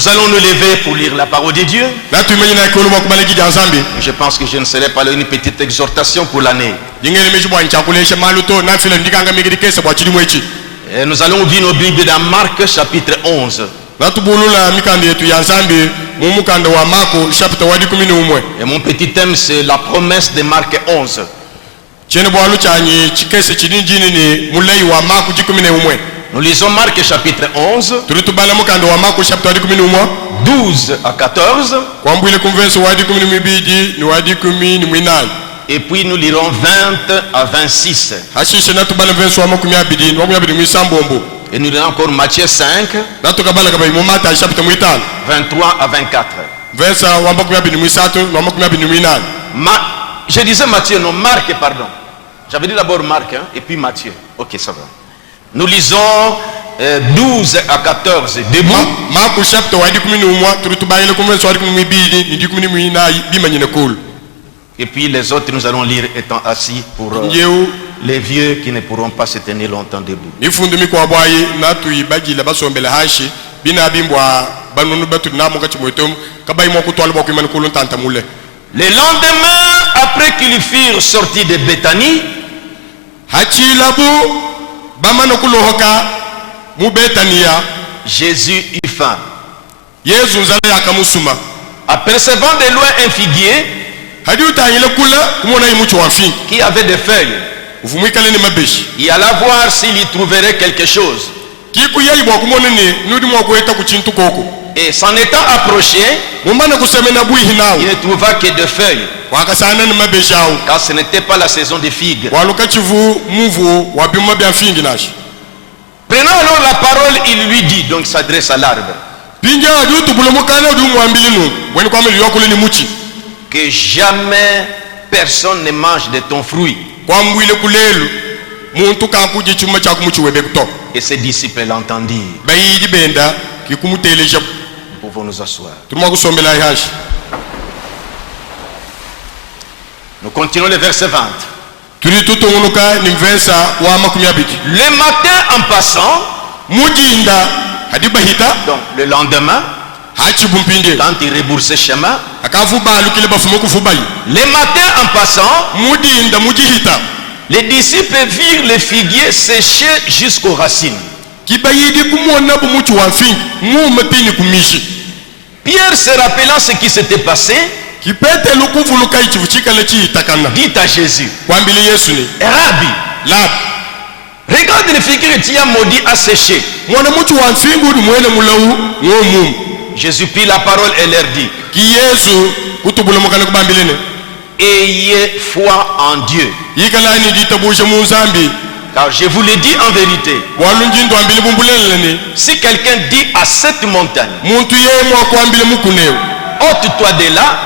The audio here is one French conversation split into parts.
Nous allons nous lever pour lire la parole de Dieu. Je pense que je ne serai pas là une petite exhortation pour l'année. Et nous allons ouvrir nos Bibles dans Marc chapitre 11. Et mon petit thème c'est la promesse de Marc 11. Nous lisons Marc chapitre 11, 12 à 14. Et puis nous lirons 20 à 26. Et nous lirons encore Matthieu 5, 23 à 24. Je disais Matthieu, non, Marc, pardon. J'avais dit d'abord Marc, hein, et puis Matthieu. Ok, ça va. Nous lisons 12 à 14 debout. Et puis les autres, nous allons lire étant assis pour les vieux qui ne pourront pas se tenir longtemps debout. Le lendemain, après qu'ils furent sortis de Béthanie, Jésus eut faim. Apercevant de loin un figuier qui avait des feuilles, il alla voir s'il y trouverait quelque chose. Et s'en étant approché, il ne trouva que des feuilles, car ce n'était pas la saison des figues. Prenant alors la parole, il lui dit, donc il s'adresse à l'arbre, que jamais personne ne mange de ton fruit. Et ses disciples l'entendirent. Nous pouvons nous asseoir. Nous continuons le verset 20. Le matin en passant, donc le lendemain, quand il rebroussait chemin, le matin en passant, les disciples virent le figuier séché jusqu'aux racines. Pierre, se rappelant ce qui s'était passé, dit à Jésus, Rabbi, regarde le figuier que tu as maudit à sécher. Jésus prit la parole et leur dit, ayez foi en Dieu. Car je vous le dis en vérité, si quelqu'un dit à cette montagne, ôte-toi de là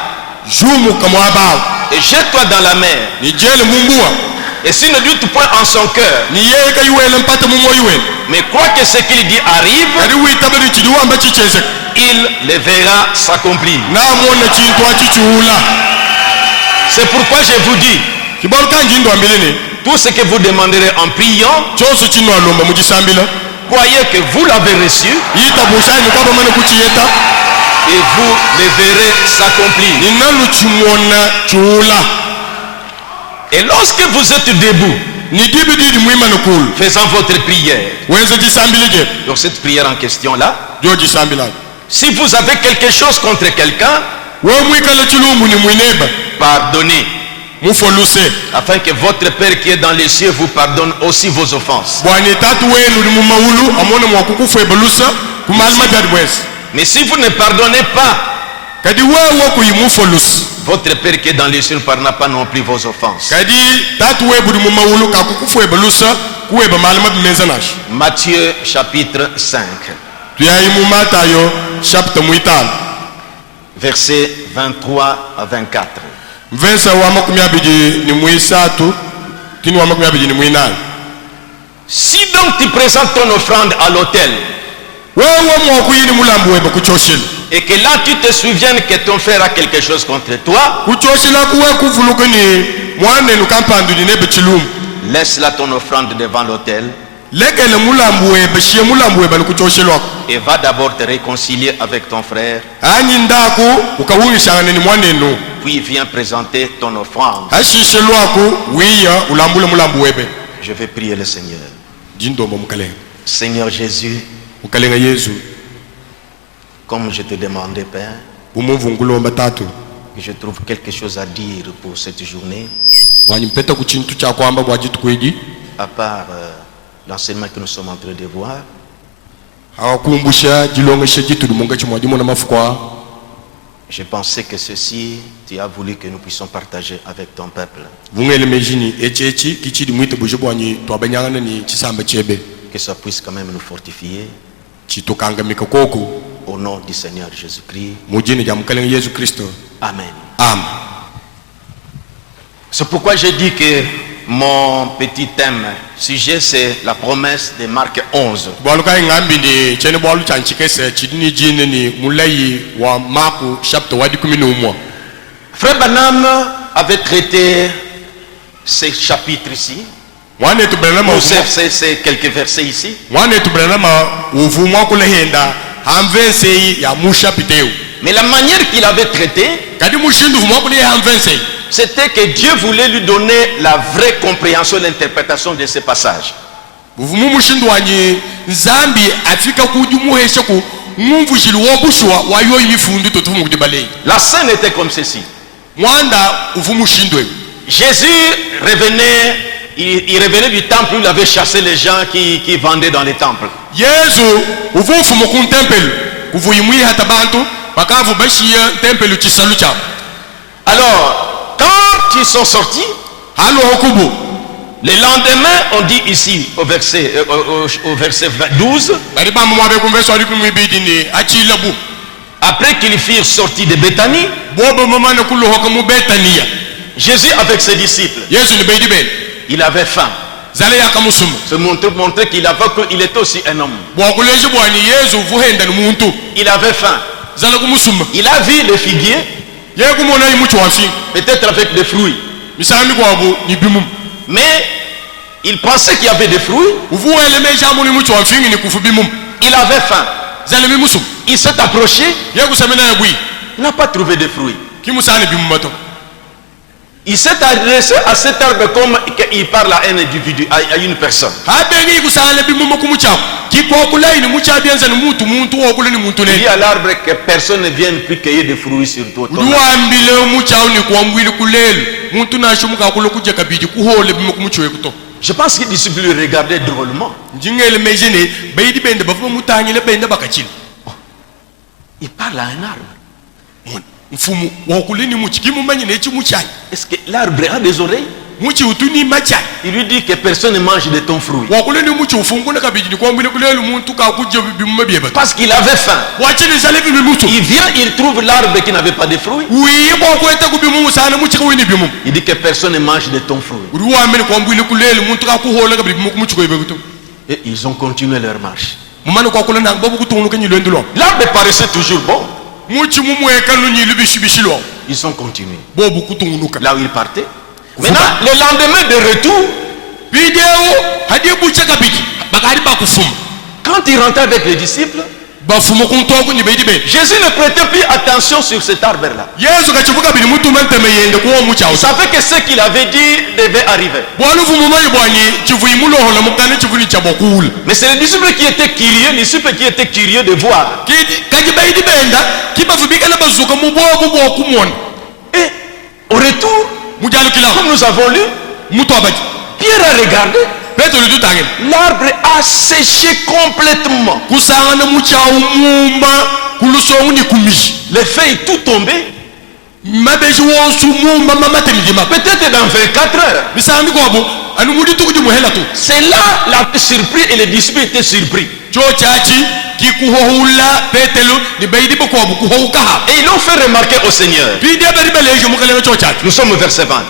et jette-toi dans la mer, et s'il ne doute point en son cœur, mais croit que ce qu'il dit arrive, il le verra s'accomplir. C'est pourquoi je vous dis, tout ce que vous demanderez en priant, croyez que vous l'avez reçu et vous le verrez s'accomplir. Et lorsque vous êtes debout, faisant votre prière, donc cette prière en question là, si vous avez quelque chose contre quelqu'un, pardonnez, afin que votre Père qui est dans les cieux vous pardonne aussi vos offenses. Mais si vous ne pardonnez pas, votre Père qui est dans les cieux ne pardonnera pas non plus vos offenses. Matthieu chapitre 5, versets 23 à 24. Si donc tu présentes ton offrande à l'autel, et que là tu te souviennes que ton frère a quelque chose contre toi, laisse là ton offrande devant l'autel Et va d'abord te réconcilier avec ton frère. Puis viens présenter ton offrande. Je vais prier le Seigneur. Seigneur Jésus, comme je te demandais, Père, que je trouve quelque chose à dire pour cette journée, à part l'enseignement que nous sommes en train de voir. Je pensais que ceci, tu as voulu que nous puissions partager avec ton peuple. Que ça puisse quand même nous fortifier. Au nom du Seigneur Jésus-Christ. Amen. Amen. C'est pourquoi j'ai dit que mon petit thème, sujet, c'est la promesse de Marc 11. Frère Branham avait traité ces chapitres ici. C'est quelques versets ici. Mais la manière qu'il avait traité, c'était que Dieu voulait lui donner la vraie compréhension et l'interprétation de ces passages. La scène était comme ceci. Jésus revenait, il revenait du temple où il avait chassé les gens qui vendaient dans les temples. Alors, quand ils sont sortis, le lendemain, on dit ici au verset 12, après qu'ils firent sortis de Béthanie, Jésus avec ses disciples, il avait faim. Se montrer qu'il était aussi un homme. Il avait faim. Il a vu les figuiers, peut-être avec des fruits. Mais il pensait qu'il y avait des fruits. Il avait faim. Il s'est approché. Il n'a pas trouvé de fruits. Il s'est adressé à cet arbre comme il parle à un individu, à une personne. Il dit à l'arbre que personne ne vienne plus cueillir des fruits sur toi. Je pense que les disciples le regardaient drôlement. Il parle à un arbre. Est-ce que l'arbre a des oreilles? Il lui dit que personne ne mange de ton fruit. Parce qu'il avait faim. Il vient, il trouve l'arbre qui n'avait pas de fruits. Il dit que personne ne mange de ton fruit. Et ils ont continué leur marche. L'arbre paraissait toujours bon. Ils ont continué. Là où ils partaient. Maintenant, le lendemain de retour, quand il rentrait avec les disciples, Jésus ne prêtait plus attention sur cet arbre-là. Il savait que ce qu'il avait dit devait arriver. Mais c'est les disciples qui étaient curieux, de voir. Et au retour, comme nous avons lu, Pierre a regardé. L'arbre a séché complètement. Les feuilles tout tombées. Peut-être dans 24 heures. C'est là la surprise et les disciples étaient surpris. Et ils l'ont fait remarquer au Seigneur. Nous sommes au verset 20.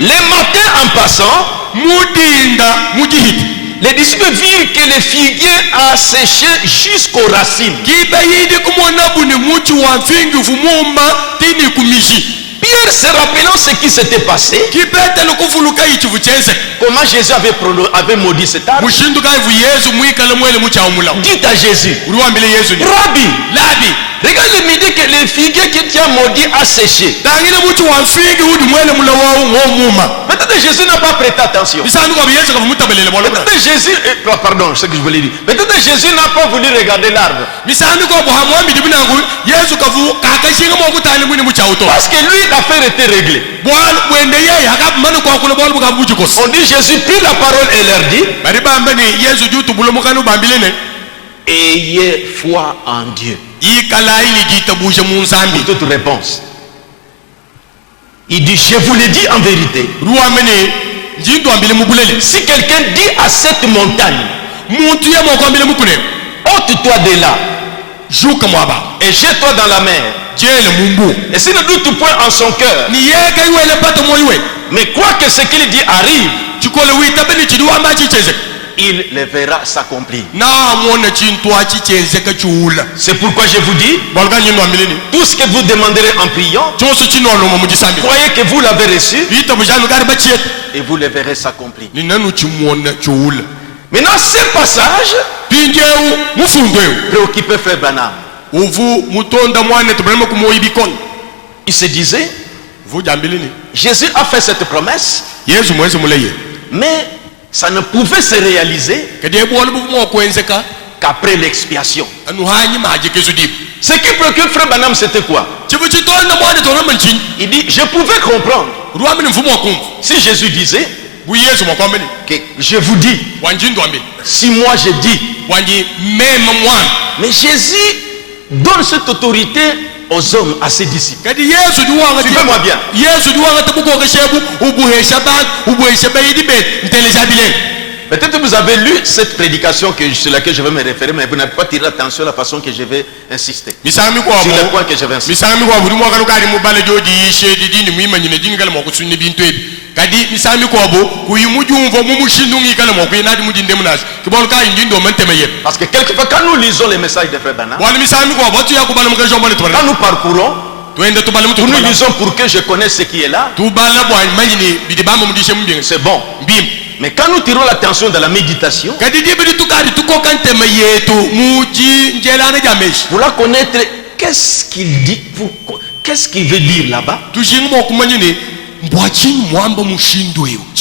Les matins en passant, les disciples virent que les figuiers a séché jusqu'aux racines. Pierre Pierre, se rappelant ce qui s'était passé, comment Jésus avait maudit cet arbre, dit à Jésus, Rabbi, regarde le midi que le figuier que tu as maudit a séché. Peut-être Jésus n'a pas prêté attention. Peut-être Jésus, pardon, ce que je voulais dire. Peut-être Jésus n'a pas voulu regarder l'arbre. Parce que lui, l'affaire était réglée. On dit Jésus prit la parole et leur dit, ayez foi en Dieu. Pour toute réponse. Il dit, je vous l'ai dit en vérité. Si quelqu'un dit à cette montagne, ôte-toi de là et jette-toi dans la mer, et s'il ne doute point en son cœur, mais quoi que ce qu'il dit arrive, il le verra s'accomplir. C'est pourquoi je vous dis, tout ce que vous demanderez en priant, croyez que vous l'avez reçu et vous le verrez s'accomplir. Maintenant, ce passage préoccupait Frère Branham. Il se disait, Jésus a fait cette promesse, mais ça ne pouvait se réaliser qu'après l'expiation. Ce qui préoccupe Frère Branham, c'était quoi? Il dit, je pouvais comprendre si Jésus disait que je vous dis, si moi je dis, mais Jésus donne cette autorité aux hommes, à ses disciples. Suivez-moi bien. Peut-être vous avez lu cette prédication sur laquelle je vais me référer, mais vous n'avez pas tiré attention à la façon que je vais insister. Sur le point que je vais insister. Parce que quelquefois, quand nous lisons les messages de Frère Branham, quand nous parcourons, nous lisons pour que je connaisse ce qui est là. C'est bon. Mais quand nous tirons l'attention de la méditation, pour la connaître, qu'est-ce qu'il dit, qu'est-ce qu'il veut dire là-bas,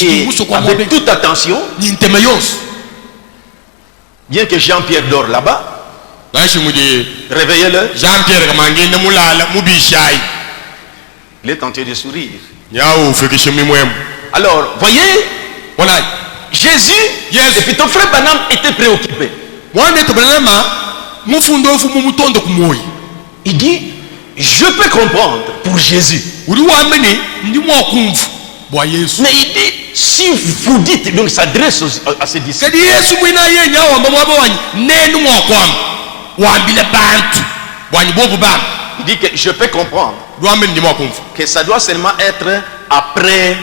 et avec toute attention, bien que Jean-Pierre dort là-bas, réveillez-le. Il est tenté de sourire. Alors, voyez, Jésus, et puis ton frère Branham était préoccupé. Il dit, je peux comprendre pour Jésus. Mais il dit, si vous dites, donc il s'adresse à ses disciples. Il dit que je peux comprendre que ça doit seulement être après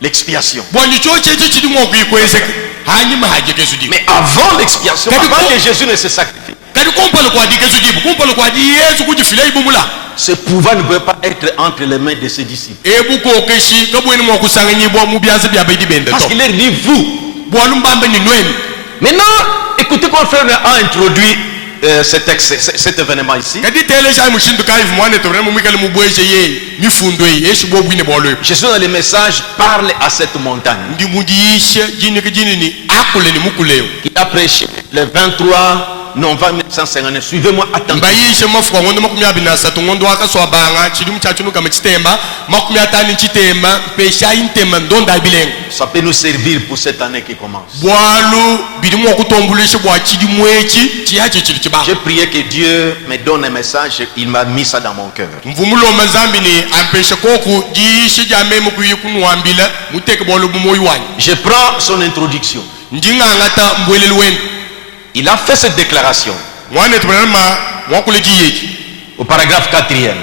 l'expiation. Mais avant l'expiation, avant que Jésus ne se sacrifie, ce pouvoir ne peut pas être entre les mains de ses disciples. Parce qu'il est dit vous. Maintenant, écoutez comment frère a introduit cet événement ici. Jésus dans le message parle à cette montagne. Il a prêché le 23 novembre 1959. Suivez-moi attentivement. Ça peut nous servir pour cette année qui commence. J'ai prié que Dieu me donne un message. Il m'a mis ça dans mon cœur. Je prends son introduction. Il a fait cette déclaration au paragraphe 4e.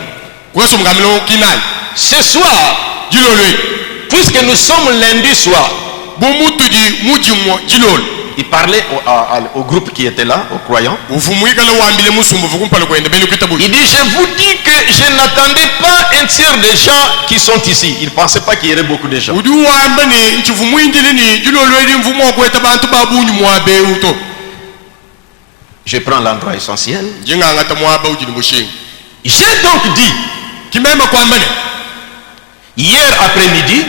Ce soir, puisque nous sommes lundi soir, Il parlait au groupe qui était là, aux croyants. Il dit, je vous dis que je n'attendais pas un tiers des gens qui sont ici. Il ne pensait pas qu'il y aurait beaucoup de gens. Je prends l'endroit essentiel. J'ai donc dit, hier après-midi,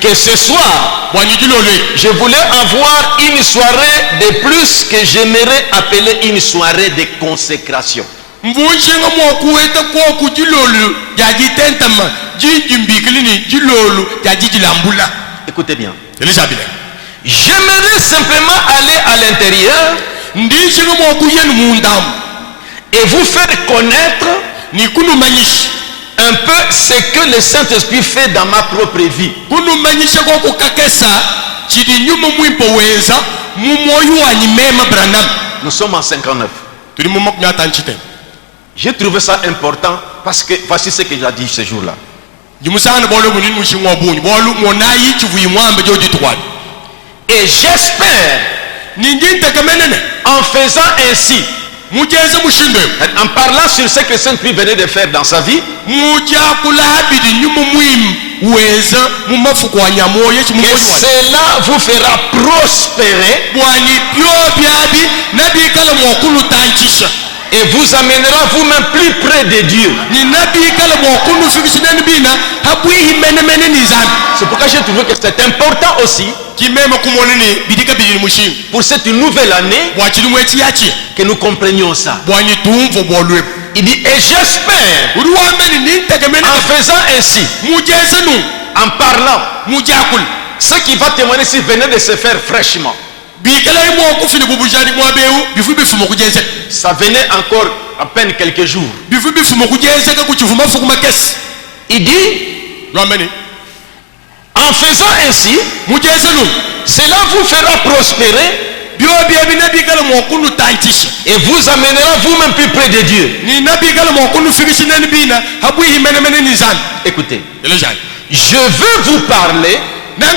que ce soir, je voulais avoir une soirée de plus que j'aimerais appeler une soirée de consécration. Écoutez bien. J'aimerais simplement aller à l'intérieur et vous faire connaître un peu ce que le Saint-Esprit fait dans ma propre vie. Nous sommes en 59. J'ai trouvé ça important parce que voici ce que j'ai dit ce jour-là. Et j'espère, en faisant ainsi, en parlant sur ce que Saint-Esprit venait de faire dans sa vie, que cela vous fera prospérer et vous amènera vous-même plus près de Dieu. C'est pourquoi j'ai trouvé que c'est important aussi pour cette nouvelle année que nous comprenions ça. Il dit, et j'espère, en faisant ainsi, en parlant, ce qui va témoigner s'il venait de se faire fraîchement. Ça venait encore à peine quelques jours. Il dit, en faisant ainsi, cela vous fera prospérer et vous amènera vous-même plus près de Dieu. Écoutez, je veux vous parler d'un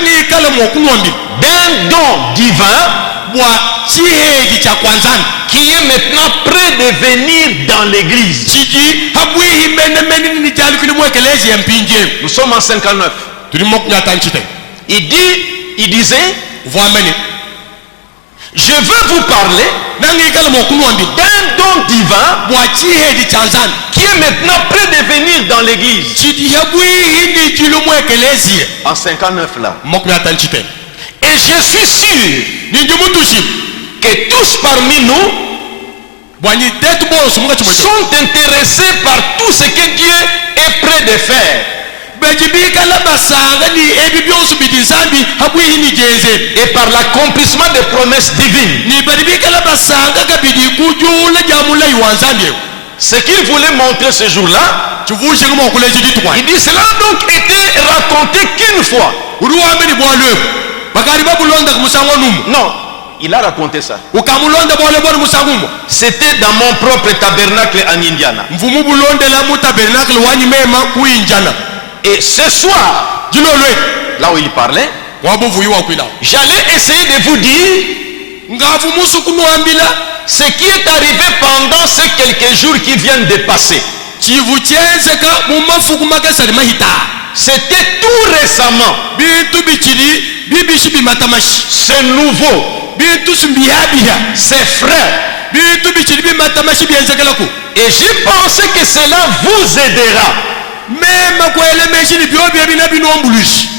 don divin qui est maintenant prêt de venir dans l'église. Nous sommes en 59. Il disait, je veux vous parler d'un don divin qui est maintenant prêt de venir dans l'église. En 59 là. Et je suis sûr que tous parmi nous sont intéressés par tout ce que Dieu est prêt de faire. Et par l'accomplissement des promesses divines. Ce qu'il voulait montrer ce jour-là, il dit, cela a donc été raconté qu'une fois. Non, il a raconté ça. C'était dans mon propre tabernacle en Indiana. Et ce soir, là où il parlait, j'allais essayer de vous dire ce qui est arrivé pendant ces quelques jours qui viennent de passer. C'était tout récemment. C'est nouveau. C'est frais. Et j'ai pensé que cela vous aidera.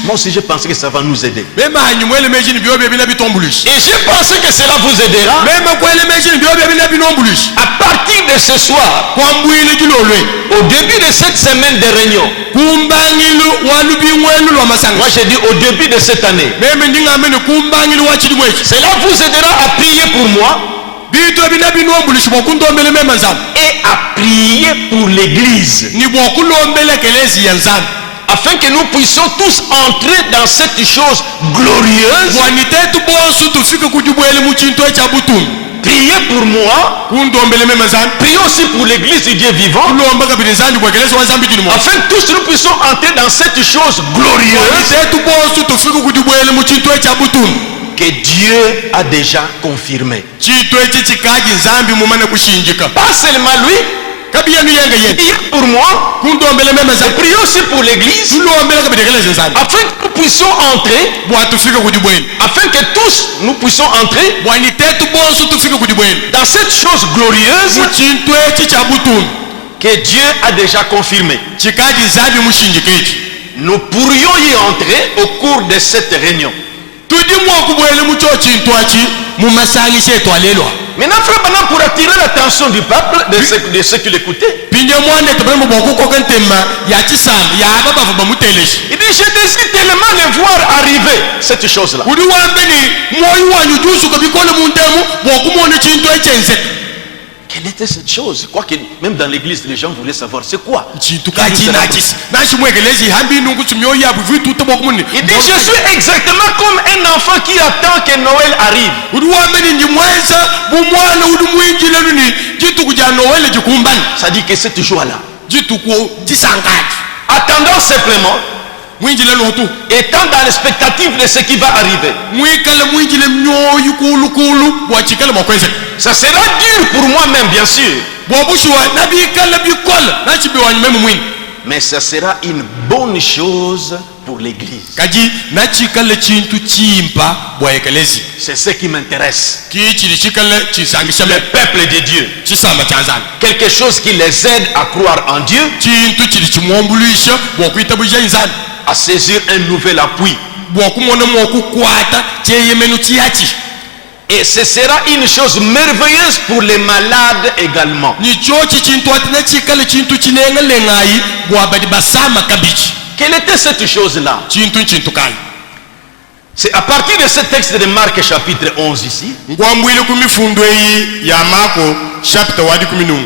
Moi aussi j'ai pensé que ça va nous aider. Et j'ai pensé que cela vous aidera. À partir de ce soir, au début de cette semaine de réunion, moi j'ai dit au début de cette année, cela vous aidera à prier pour moi et à prier pour l'église, afin que nous puissions tous entrer dans cette chose glorieuse. Priez pour moi, priez aussi pour l'église du Dieu vivant, afin que tous nous puissions entrer dans cette chose glorieuse que Dieu a déjà confirmé. Pas seulement lui, pour moi, et priez aussi pour l'église, afin que nous puissions entrer, afin que tous nous puissions entrer dans cette chose glorieuse que Dieu a déjà confirmée. Nous pourrions y entrer au cours de cette réunion. Maintenant, frère Branham, pour attirer l'attention du peuple, de ceux qui l'écoutaient, il dit, je désire tellement les voir arriver, cette chose-là. Quelle était cette chose? Quoi que même dans l'église, les gens voulaient savoir c'est quoi. Il dit, je suis exactement comme un enfant qui attend que Noël arrive. Ça dit que c'est toujours là. Attendant simplement, étant dans l'expectative de ce qui va arriver. Ça sera dur pour moi-même, bien sûr. Mais ça sera une bonne chose pour l'église. C'est ce qui m'intéresse. Le peuple de Dieu. Quelque chose qui les aide à croire en Dieu, à saisir un nouvel appui. Et ce sera une chose merveilleuse pour les malades également. Quelle était cette chose-là? C'est à partir de ce texte de Marc chapitre 11 ici.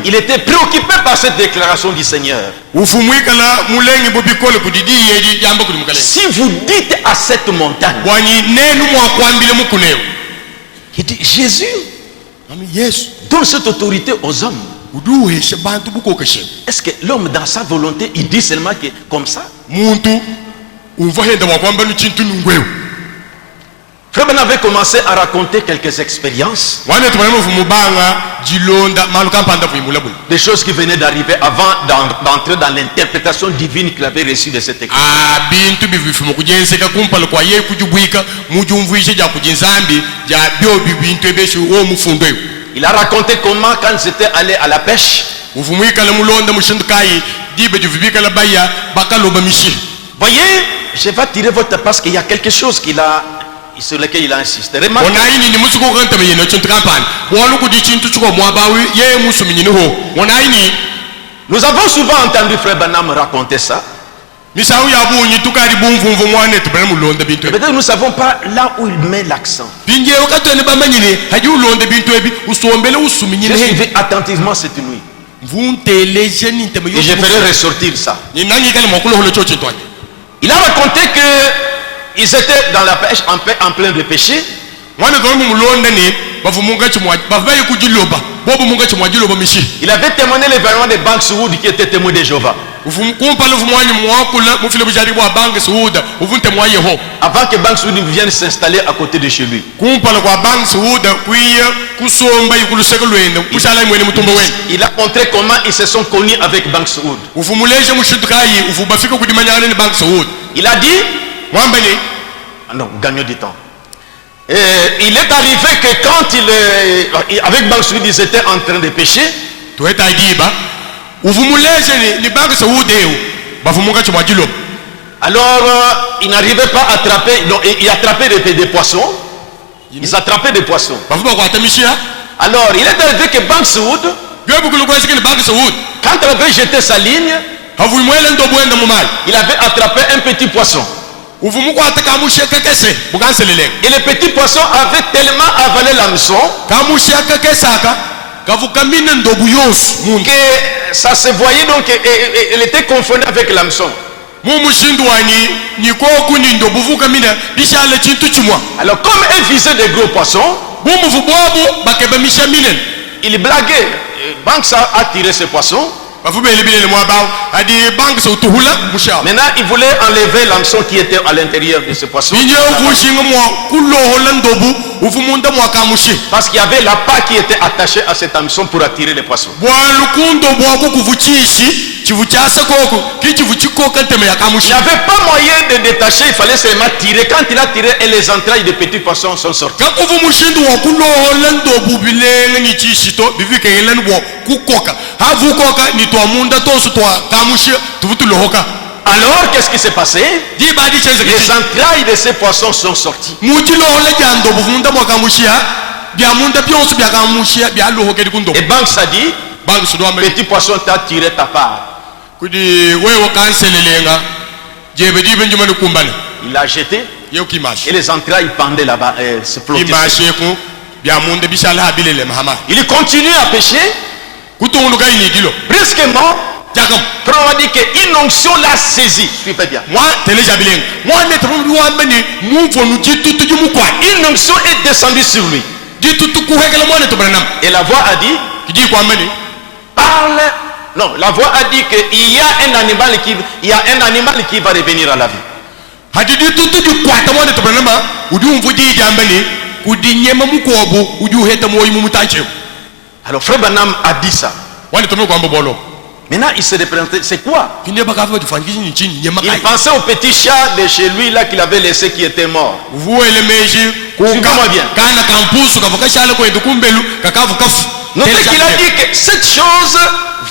Il était préoccupé par cette déclaration du Seigneur. Si vous dites à cette montagne, il dit, Jésus donne cette autorité aux hommes. Est-ce que l'homme dans sa volonté, il dit seulement que comme ça? Frère Ben avait commencé à raconter quelques expériences, des choses qui venaient d'arriver avant d'entrer dans l'interprétation divine qu'il avait reçue de cette écriture. Il a raconté comment quand ils étaient allés à la pêche, voyez, je vais tirer votre parce qu'il y a quelque chose sur lequel il a insisté. Nous avons souvent entendu Frère Branham raconter ça. Peut-être nous ne savons pas là où il met l'accent. Je suivais attentivement cette nuit. Et je ferai ressortir ça. Il a raconté qu'ils étaient dans la pêche, en plein de péché. Il avait témoigné l'événement de Banks Wood qui était témoin de Jéhovah. Avant que Banks Wood vienne s'installer à côté de chez lui. Il a montré comment ils se sont connus avec Banks Wood. Il a dit, non, gagnons du temps. Et il est arrivé que quand avec Banks Wood, ils étaient en train de pécher. Alors, il n'arrivait pas à attraper, il attrapait des poissons. Ils attrapaient des poissons. Alors, il est arrivé que Banks Wood, quand il avait jeté sa ligne, il avait attrapé un petit poisson. Et le petit poisson avait tellement avalé l'hameçon que ça se voyait, donc elle était confondue avec l'hameçon. Alors comme elle visait des gros poissons, il blaguait. Banks a tiré ce poisson. Maintenant, il voulait enlever l'hameçon qui était à l'intérieur de ce poisson. Parce qu'il y avait la paille qui était attachée à cet hameçon pour attirer les poissons. Il n'y avait pas moyen de détacher, il fallait seulement tirer. Quand il a tiré, et les entrailles des petits poissons sont sorties. Alors, qu'est-ce qui s'est passé? Les entrailles de ces poissons sont sorties. Et Banks a dit, petit poisson, t'as tiré ta part. Il l'a jeté et les entrailles pendaient là-bas et se flottaient. Il continue à pêcher. Brusquement, Frère a dit qu'une onction l'a saisi. Suivez bien. Une onction est descendue sur lui. Et la voix a dit, parle. Non, la voix a dit qu'il y a un animal qui va revenir à la vie. Alors Frère Branham a dit ça. Maintenant il se représentait, c'est quoi? Il pensait au petit chat de chez lui là qu'il avait laissé qui était mort. Suivez-moi bien. Notez qu'il a dit que cette chose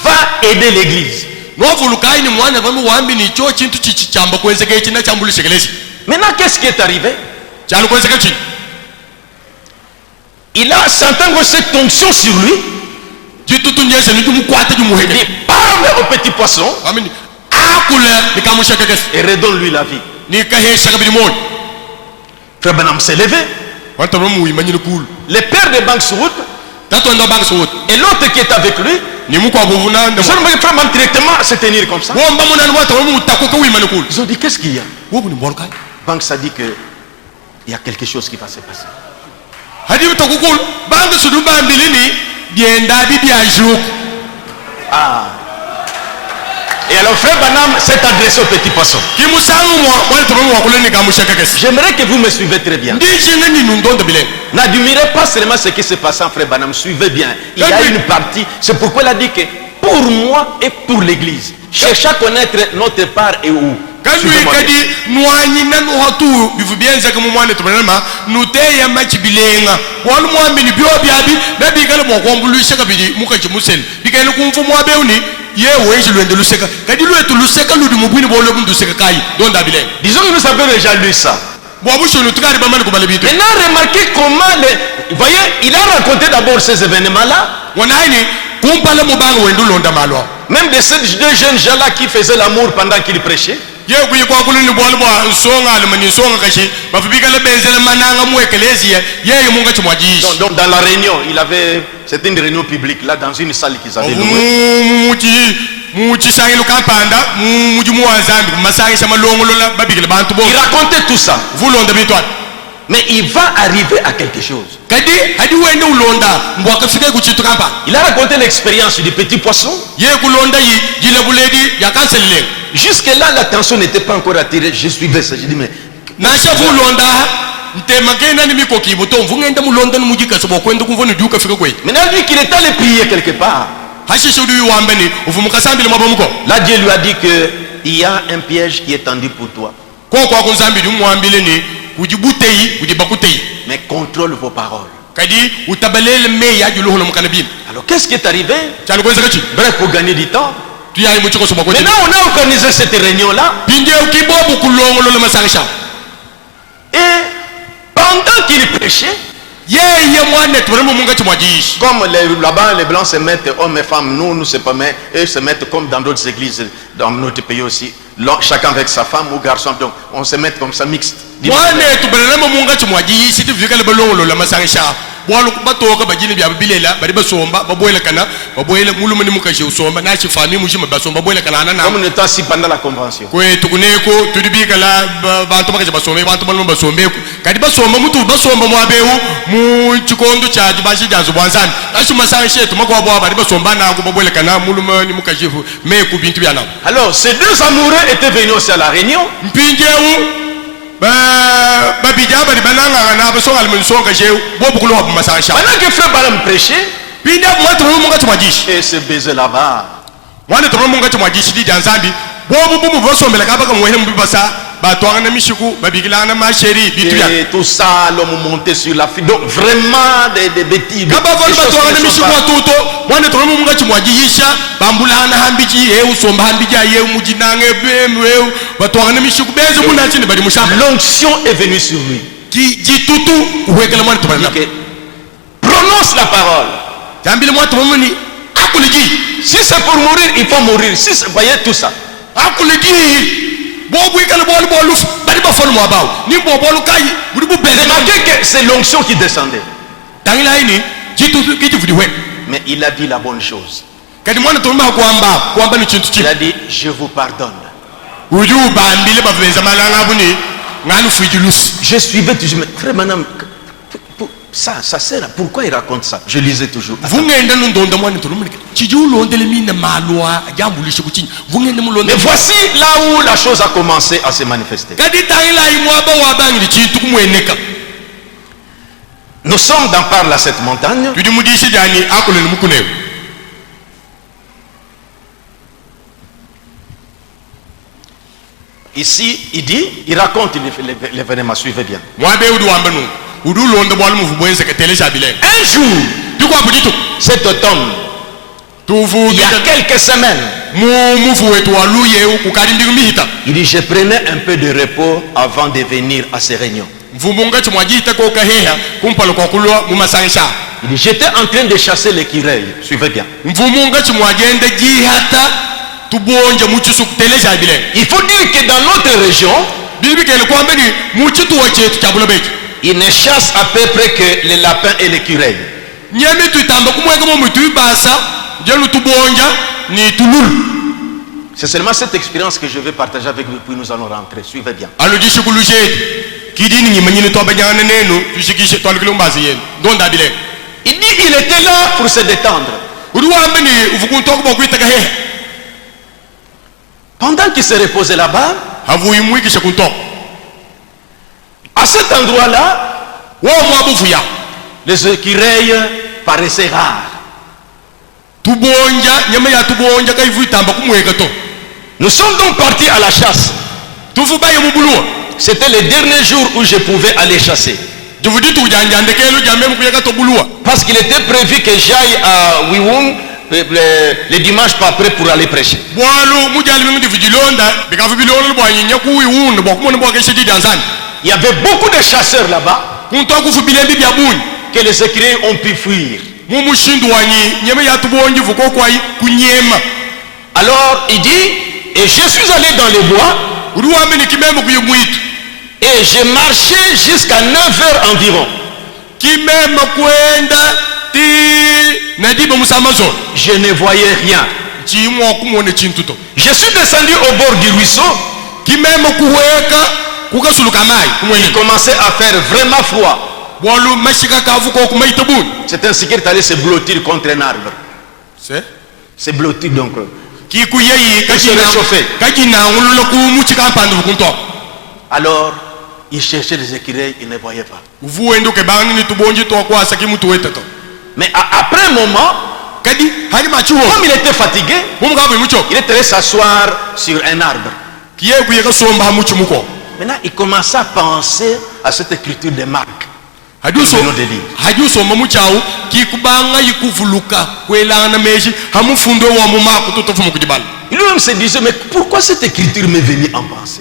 va aider l'église. Maintenant qu'est-ce qui est arrivé? Il a senti cette onction sur lui. Il parle au petit poisson et redonne-lui la vie. Frère Branham s'est levé. Le père de Bankswood et l'autre qui est avec lui, ils ont directement se tenir comme ça. Ils ont dit, qu'est-ce qu'il y a? Banks a dit qu'il y a quelque chose qui va se passer. Ah. Et alors Frère Branham s'est adressé au petit poisson. J'aimerais que vous me suivez très bien. N'admirez pas seulement ce qui se passe en Frère Branham, suivez bien. Il y a une partie, c'est pourquoi il a dit que pour moi et pour l'église, cherchez à connaître notre part et où. Disons que nous avons déjà lu ça. Maintenant remarquez comment vous voyez, il a raconté d'abord ces événements là. Même de ces deux jeunes gens là qui faisaient l'amour pendant qu'il prêchait. Donc dans la réunion, c'était une réunion publique là dans une salle qu'ils avaient louée. Il racontait tout ça. Mais il va arriver à quelque chose. Il a raconté l'expérience du petit poisson. Jusque là, l'attention n'était pas encore attirée. Je suivais ça. Je dis mais maintenant lui qu'il est allé prier quelque part. Là Dieu lui a dit que il y a un piège qui est tendu pour toi. Mais contrôle vos paroles. Alors qu'est-ce qui est arrivé? Bref, pour gagner du temps. Maintenant on a organisé cette réunion là. Et pendant qu'il prêchait, comme là-bas les blancs se mettent hommes et femmes, nous se permettons, eux se mettent comme dans d'autres églises dans notre pays aussi, chacun avec sa femme ou garçon, donc on se met comme ça mixte. bolu batoka bajini bya bilela bari basomba baboyela kana baboyela mulumani mukaje usomba na chifami mujima basomba baboyela kana na comme on était assis pendant la convention kwetu kuneko tudibikala bantu bakaje basombe bantu balumba basombe kadi basomba mutu basomba mwabewu mu chikondo cha bajijanzo bwanzani ashuma sanshe tumako bwa bari basomba na ko baboyela kana mulumani mukaje me ku bintu byana. Alors ces deux amoureux étaient venus aussi à la réunion. Mpinjewu babija bari bananga na basonga almusonga je bobu kulo hapo masansha. Pendant que frère Branham prêchait, pinda mwatu munga tumajishi et se baiser là-bas. Wana to munga tumajishi di danzambi bobu bumu bosombela kabaka muhele mbibasa batwanga na mishiku babigilana masheri bitu ya. Et tout ça l'homme monté sur la fille. Donc vraiment des bêtises. Kaba vole batwanga na mishiku watuto wana to munga tumwajisha bambulana hambiji usomba hambiji ye mujinange bemwe batwanga na mishiku beze kuna chini bali mushamba. L'onction est venue sur lui. Qui jitutu uwekela mwana tubana. Prononce la parole. Jambile mwana tumuni akuliji. Si c'est pour mourir, il faut mourir. Si c'est voyez tout ça. Akuliji. Remarquez que c'est l'onction qui descendait. Mais il a dit la bonne chose. Il a dit je vous pardonne. Je suivais toujours. Mais frère Branham, ça sert à pourquoi il raconte ça? Je lisais toujours. Mais voici là où la chose a commencé à se manifester. Nous sommes dans Parle à cette montagne. Ici, il raconte l'événement, suivez bien. Un jour, cet automne, il y a quelques semaines, il dit je prenais un peu de repos avant de venir à ces réunions. Il dit j'étais en train de chasser l'écureuil, suivez bien. Il faut dire que dans notre région, il ne chasse à peu près que les lapins et l'écureuil. C'est seulement cette expérience que je vais partager avec vous, puis nous allons rentrer. Suivez bien. Il dit il était là pour se détendre. Pendant qu'il se reposait là-bas, à cet endroit-là, les écureuils paraissaient rares. Nous sommes donc partis à la chasse. C'était le dernier jour où je pouvais aller chasser. Parce qu'il était prévu que j'aille à Wiwung le dimanche pas après pour aller prêcher. Il y avait beaucoup de chasseurs là-bas que les écureuils ont pu fuir. Alors il dit, et je suis allé dans les bois et j'ai marché jusqu'à 9h environ. Je ne voyais rien. Je suis descendu au bord du ruisseau. Il commençait à faire vraiment froid. C'est ainsi qu'il est allé se blottir contre un arbre. Se blottir donc. Il se réchauffait. Alors, il cherchait les écureuils, il ne voyait pas. Mais après un moment, comme il était fatigué, il est allé s'asseoir sur un arbre. Maintenant, il commença à penser à cette écriture de Marc. Lui-même se disait, mais pourquoi cette écriture m'est venue en pensée?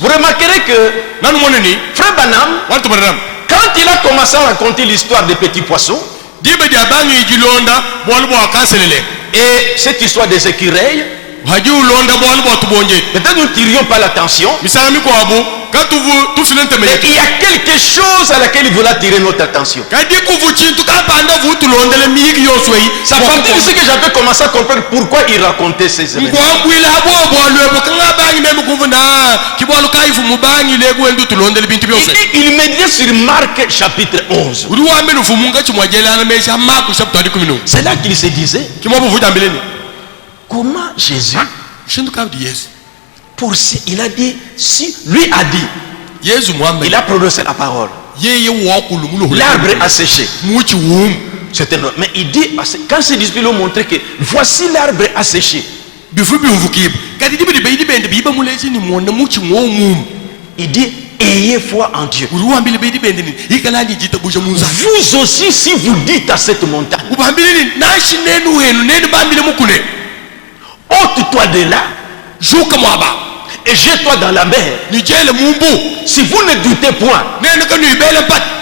Vous remarquerez que Frère Branham, quand il a commencé à raconter l'histoire des petits poissons, et cette histoire des écureuils, peut-être nous ne tirions pas l'attention, Mais il y a quelque chose à laquelle il voulait attirer notre attention. C'est à partir de ce que j'avais commencé à comprendre pourquoi il racontait ces événements. Il méditait sur Marc chapitre 11. C'est là qu'il se disait, comment Jésus, il a dit, si lui a dit, il a prononcé la parole, l'arbre a séché. C'était normal. Mais il dit, quand ses disciples ont montré que voici l'arbre a séché, il dit, ayez foi en Dieu. Vous aussi, si vous dites à cette montagne, ôte-toi de là et jette-toi dans la mer. Si vous ne doutez point,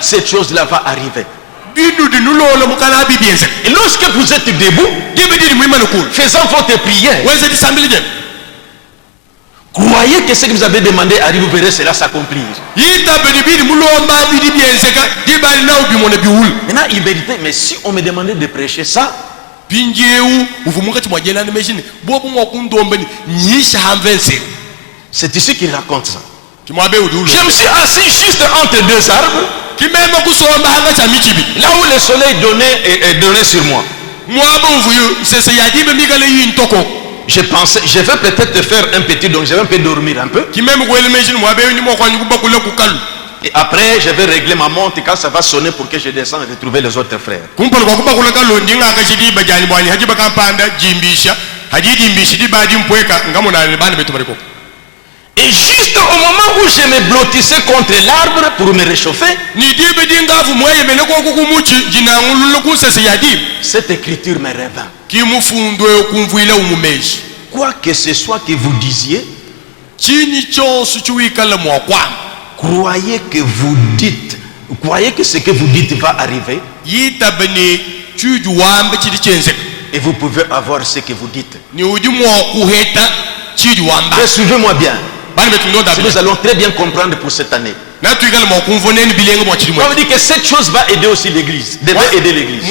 cette chose-là va arriver. Et lorsque vous êtes debout, faisant votre prière, croyez que ce que vous avez demandé arrive, vous verrez cela s'accomplir. Maintenant, il méditait, mais si on me demandait de prêcher ça, c'est ici qu'il raconte ça. Je me suis assis juste entre deux arbres, là où le soleil donnait sur moi. Je pensais, je vais peut-être faire un petit, donc je vais un peu dormir un peu. Et après, je vais régler ma montre quand ça va sonner pour que je descende et retrouver les autres frères. Et juste au moment où je me blottissais contre l'arbre pour me réchauffer, cette écriture me revint. Quoi que ce soit que vous disiez, croyez que vous dites, croyez que ce que vous dites va arriver, et vous pouvez avoir ce que vous dites. Mais suivez-moi bien. Si nous allons très bien comprendre pour cette année. On veut dire que cette chose va aider aussi l'église. Devait aider l'église.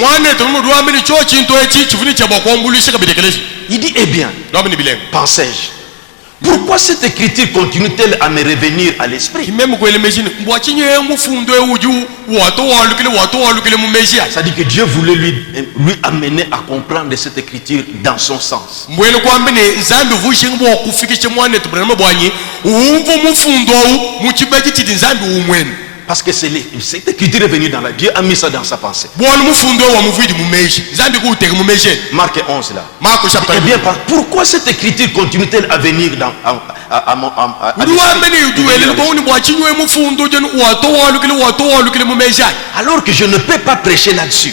Il dit, eh bien, pensais-je, pourquoi cette écriture continue-t-elle à me revenir à l'esprit? Ça dit que Dieu voulait lui amener à comprendre cette écriture dans son sens. Parce que cette écriture est venue dans la... Dieu a mis ça dans sa pensée. Marc 11 là. Eh bien, pourquoi cette écriture continue-t-elle à venir alors que je ne peux pas prêcher là-dessus?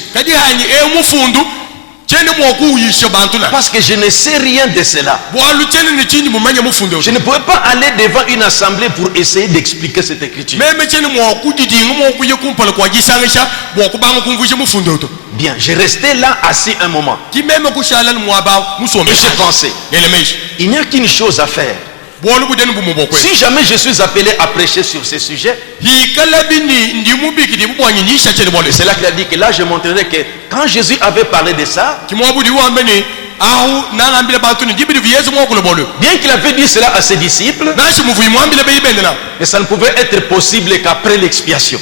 Parce que je ne sais rien de cela. Je ne pouvais pas aller devant une assemblée pour essayer d'expliquer cette écriture. Bien, je restais là assis un moment. Et je pensais, il n'y a qu'une chose à faire. Si jamais je suis appelé à prêcher sur ce sujet, c'est là qu'il a dit que là je montrerai que quand Jésus avait parlé de ça, bien qu'il avait dit cela à ses disciples, mais ça ne pouvait être possible qu'après l'expiation.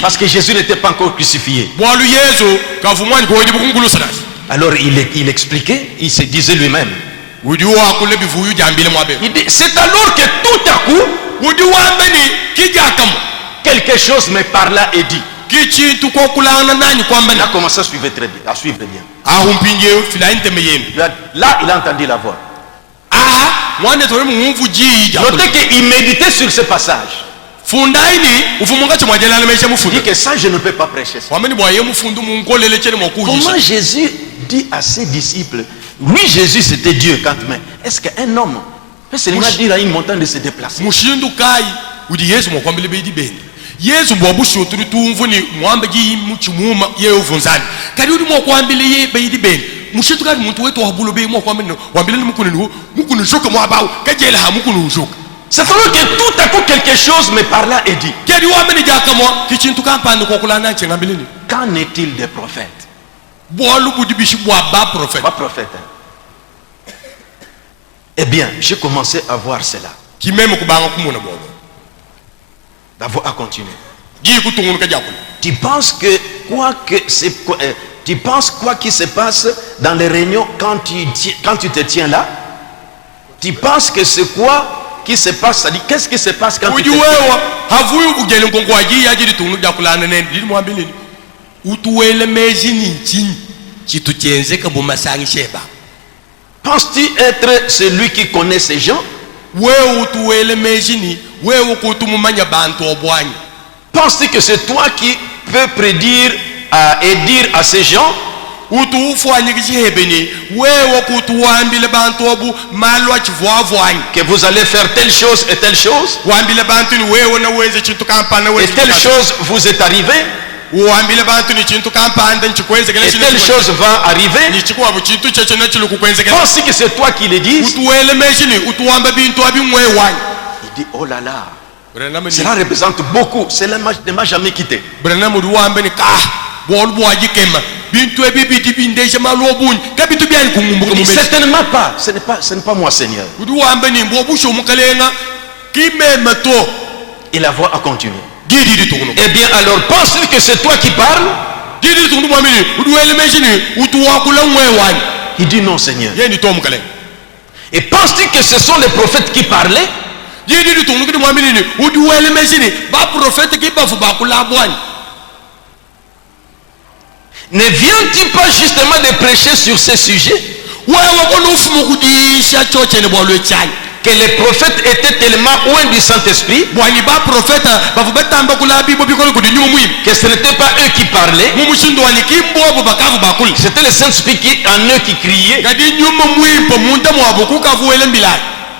Parce que Jésus n'était pas encore crucifié. Alors il expliquait, il se disait lui-même. Il dit, c'est alors que tout à coup, quelque chose me parla et dit. Il a commencé à suivre très bien, Là, il a entendu la voix. Notez qu'il méditait sur ce passage. Il dit que ça, je ne peux pas prêcher ça. Comment Jésus dit à ses disciples, lui Jésus c'était Dieu quand même. Est-ce qu'un homme peut seulement dire à une montagne de se déplacer? C'est alors que tout à coup quelque chose me parla et dit. Qu'en est-il des prophètes? Pas prophète. Eh bien, j'ai commencé à voir cela. D'avoir à continuer. Tu penses que quoi qu'il se passe dans les réunions quand tu te tiens là? Tu penses que c'est quoi qui se passe? Ça dit qu'est-ce qui se passe quand tu te tiens? Penses-tu être celui qui connaît ces gens? Penses-tu que c'est toi qui peux prédire et dire à ces gens que vous allez faire telle chose et telle chose, et telle chose vous est arrivée, et telle chose va arriver? Penses-tu que c'est toi qui le dis? Il dit oh là là, cela représente beaucoup, cela ne m'a jamais quitté. Certainement pas, ce n'est pas moi, Seigneur. Et la voix a continué. Eh bien alors, penses-tu que c'est toi qui parles? Il dit non, Seigneur. Et penses-tu que ce sont les prophètes qui parlaient? Ne vient-il pas justement de prêcher sur ces sujets? Que les prophètes étaient tellement loin du Saint-Esprit que ce n'était pas eux qui parlaient, c'était le Saint-Esprit en eux qui criait.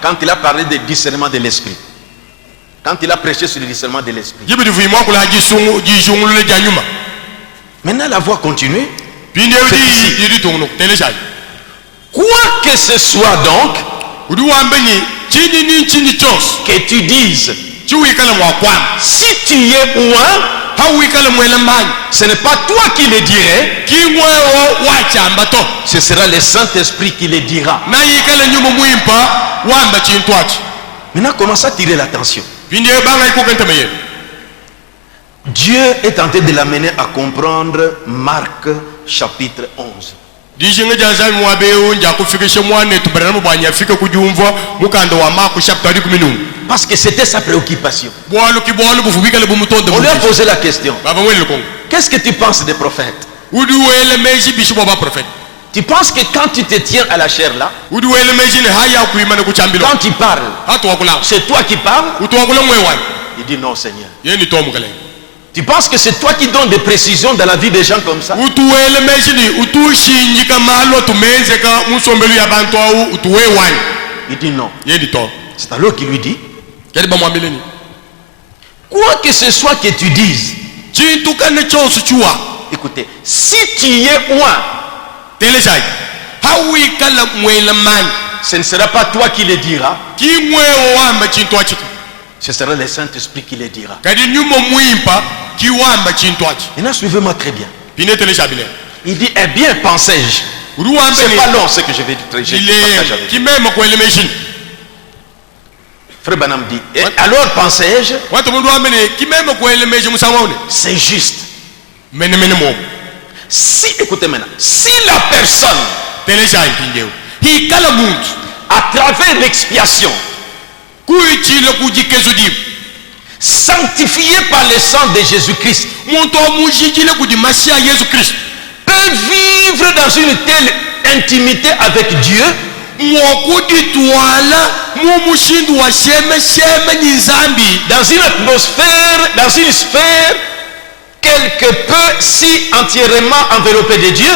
Quand il a parlé de discernement de l'esprit, quand il a prêché sur le discernement de l'esprit, maintenant la voix continue. Quoi que ce soit donc que tu dises, si tu es loin, ce n'est pas toi qui le dirais, ce sera le Saint-Esprit qui le dira. Maintenant commence à tirer l'attention. Dieu est en train de l'amener à comprendre Marc chapitre 11. Parce que c'était sa préoccupation. On lui a posé la question. Qu'est-ce que tu penses des prophètes? Tu penses que quand tu te tiens à la chair là, quand tu parles, c'est toi qui parles? Il dit non, Seigneur. Tu penses que c'est toi qui donnes des précisions dans la vie des gens comme ça? Il dit non. C'est alors qu'il lui dit, quoi que ce soit que tu dises, écoutez, si tu es loin, ce ne sera pas toi qui le diras, ce sera le Saint-Esprit qui le dira. Maintenant suivez-moi très bien. Il dit, eh bien pensais-je. C'est pas long ce que je vais dire. Frère Branham dit, alors pensais-je, c'est juste. Si, écoutez maintenant, si la personne, à travers l'expiation, sanctifié par le sang de Jésus-Christ, peut vivre dans une telle intimité avec Dieu, dans une atmosphère, dans une sphère quelque peu si entièrement enveloppée de Dieu,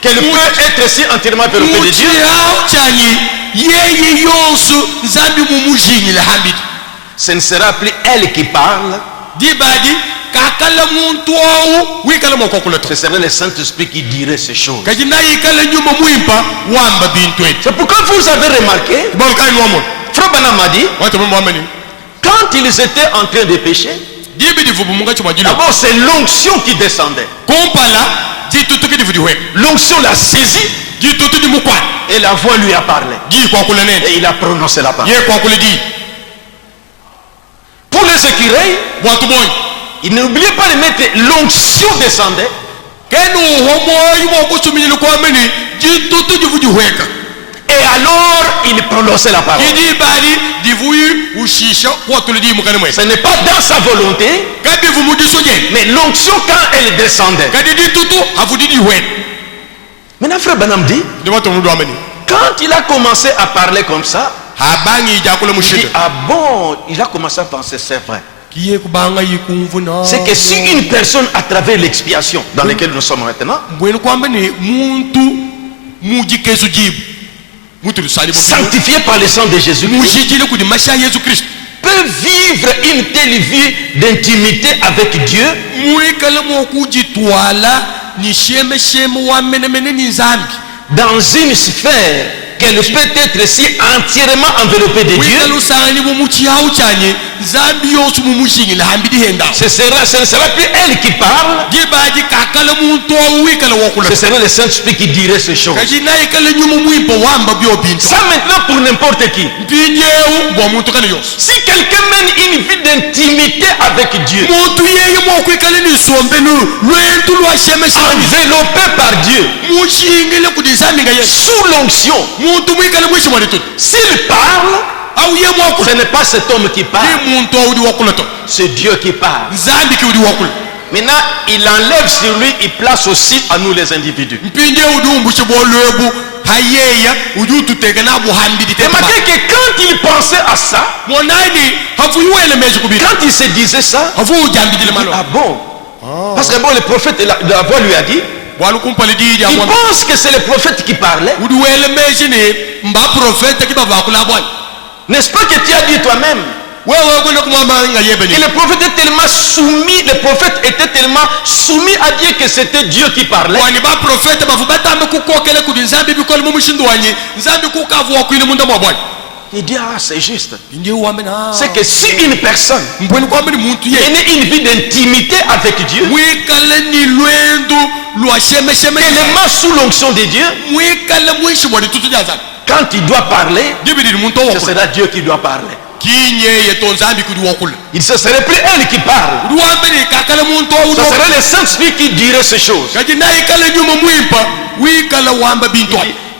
qu'elle peut être si entièrement enveloppée de Dieu, ce ne sera plus elle qui parle, Ce serait le Saint-Esprit qui dirait ces choses. C'est pourquoi vous avez remarqué, Frère Branham a dit, quand ils étaient en train de pécher, d'abord c'est l'onction qui descendait. L'onction l'a saisi et la voix lui a parlé. Et il a prononcé la parole. Pour les écureuils, il n'oubliez pas de mettre l'onction descendait. Et alors il prononçait la parole. Ce n'est pas dans sa volonté, mais l'onction quand elle descendait. Maintenant Frère Branham dit, quand il a commencé à parler comme ça, il dit, ah bon, il a commencé à penser, c'est vrai. C'est que si une personne à travers l'expiation dans laquelle nous sommes maintenant, sanctifié par le sang de Jésus-Christ, peut vivre une telle vie d'intimité avec Dieu, dans une sphère qu'elle peut être si entièrement enveloppée de Dieu, ce ne sera plus elle qui parle, ce serait le Saint-Esprit qui dirait ces choses. Ça maintenant pour n'importe qui. Si quelqu'un mène une vie d'intimité avec Dieu, enveloppé par Dieu, sous l'onction, s'il parle, ce n'est pas cet homme qui parle, c'est Dieu qui parle. Maintenant, il enlève sur lui, il place aussi à nous les individus. Remarquez que quand il pensait à ça, quand il se disait ça, ah bon, parce que bon, le prophète, la voix lui a dit, il pense que c'est le prophète qui parlait. N'est-ce pas que tu as dit toi-même? Et le prophète était tellement soumis, le prophète était tellement soumis à dire que c'était Dieu qui parlait. Il dit, ah c'est juste. C'est que si une personne menait une vie d'intimité avec Dieu, tellement sous l'onction de Dieu, quand il doit parler, ce sera Dieu qui doit parler. Il ne serait plus elle qui parle. Ce serait le Saint-Esprit qui dirait ces choses.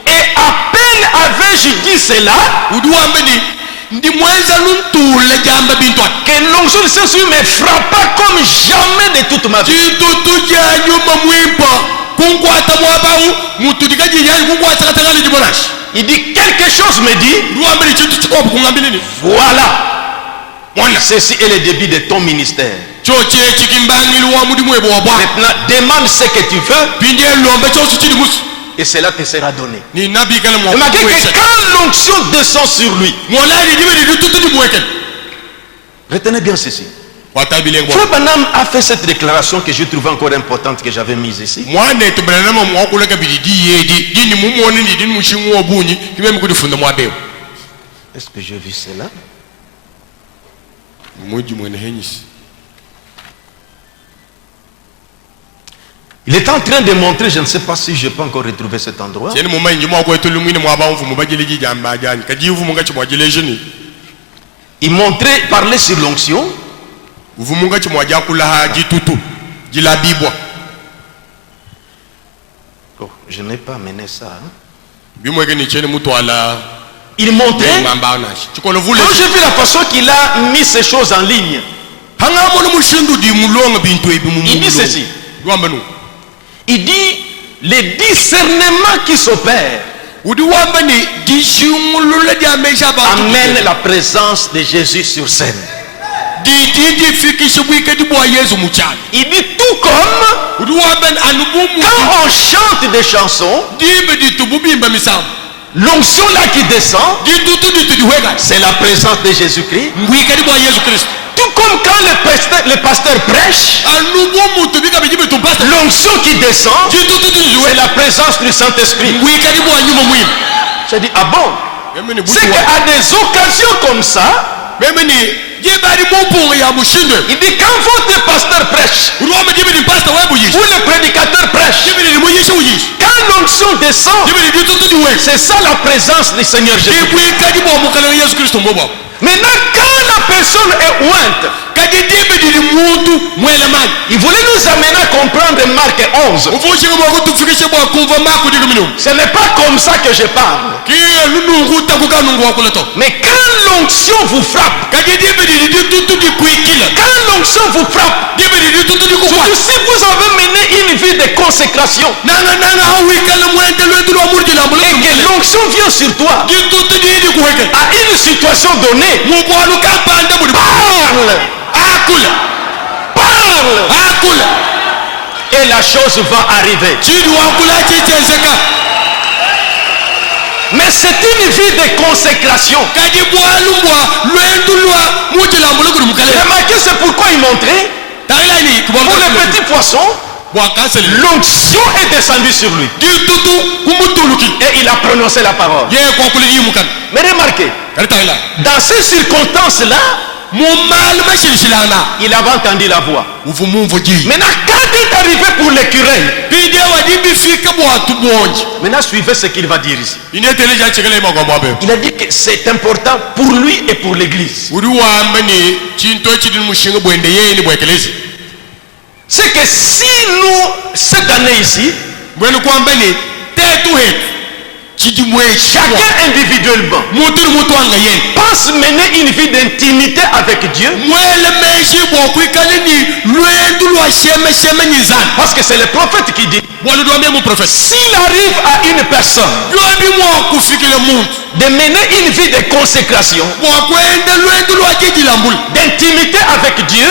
Et à peine avais-je dit cela, que l'onction du Saint-Esprit me frappa comme jamais de toute ma vie. Il dit quelque chose me dit, voilà, ceci est le début de ton ministère. Maintenant demande ce que tu veux et cela te sera donné. Remarquez que quand l'onction descend sur lui, retenez bien ceci. Frère Branham a fait cette déclaration que je trouvais encore importante, que j'avais mise ici. Est-ce que j'ai vu cela? Il est en train de montrer, je ne sais pas si je peux encore retrouver cet endroit. Il montrait, parlait sur l'onction. Oh, je n'ai pas mené ça. Hein? Il montrait. Quand j'ai vu la façon qu'il a mis ces choses en ligne, il dit ceci. Il dit les discernements qui s'opèrent amènent la présence de Jésus sur scène. Il dit tout comme quand on chante des chansons, l'onction là qui descend, c'est la présence de Jésus-Christ. Tout comme quand le pasteur, le pasteur prêche, l'onction qui descend, c'est la présence du Saint-Esprit. Je dis, ah bon? C'est qu'à des occasions comme ça, il dit quand votre pasteur prêche ou le prédicateur prêche, quand l'onction descend, c'est ça la présence du Seigneur Jésus. Maintenant, quand la personne est ointe, il voulait nous amener à comprendre Marc 11. Ce n'est pas comme ça que je parle. Mais quand l'onction vous frappe, quand l'onction vous frappe, surtout si vous avez mené une vie de consécration et que l'onction vient sur toi à une situation donnée, parle, et la chose va arriver. Mais c'est une vie de consécration. Remarquez, c'est pourquoi il montrait pour le petit poisson, l'onction est descendue sur lui et il a prononcé la parole. Mais remarquez, dans ces circonstances-là, il avait entendu la voix. Maintenant, quand il est arrivé pour l'écureuil, maintenant suivez ce qu'il va dire ici. Il a dit que c'est important pour lui et pour l'église. C'est que si nous, cette année ici, chacun individuellement pense mener une vie d'intimité avec Dieu, parce que c'est le prophète qui dit, s'il arrive à une personne de mener une vie de consécration, d'intimité avec Dieu,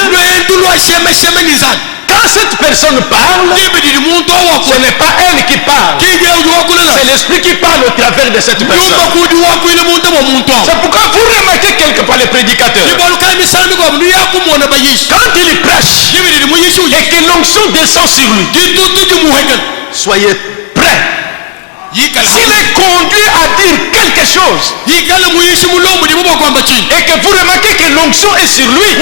quand cette personne parle, ce n'est pas elle qui parle, c'est l'esprit qui parle au travers de cette personne. C'est pourquoi vous remarquez quelque part les prédicateurs, quand il prêche et que l'onction descend sur lui, soyez prêts. S'il est conduit à dire quelque chose et que vous remarquez que l'onction est sur lui,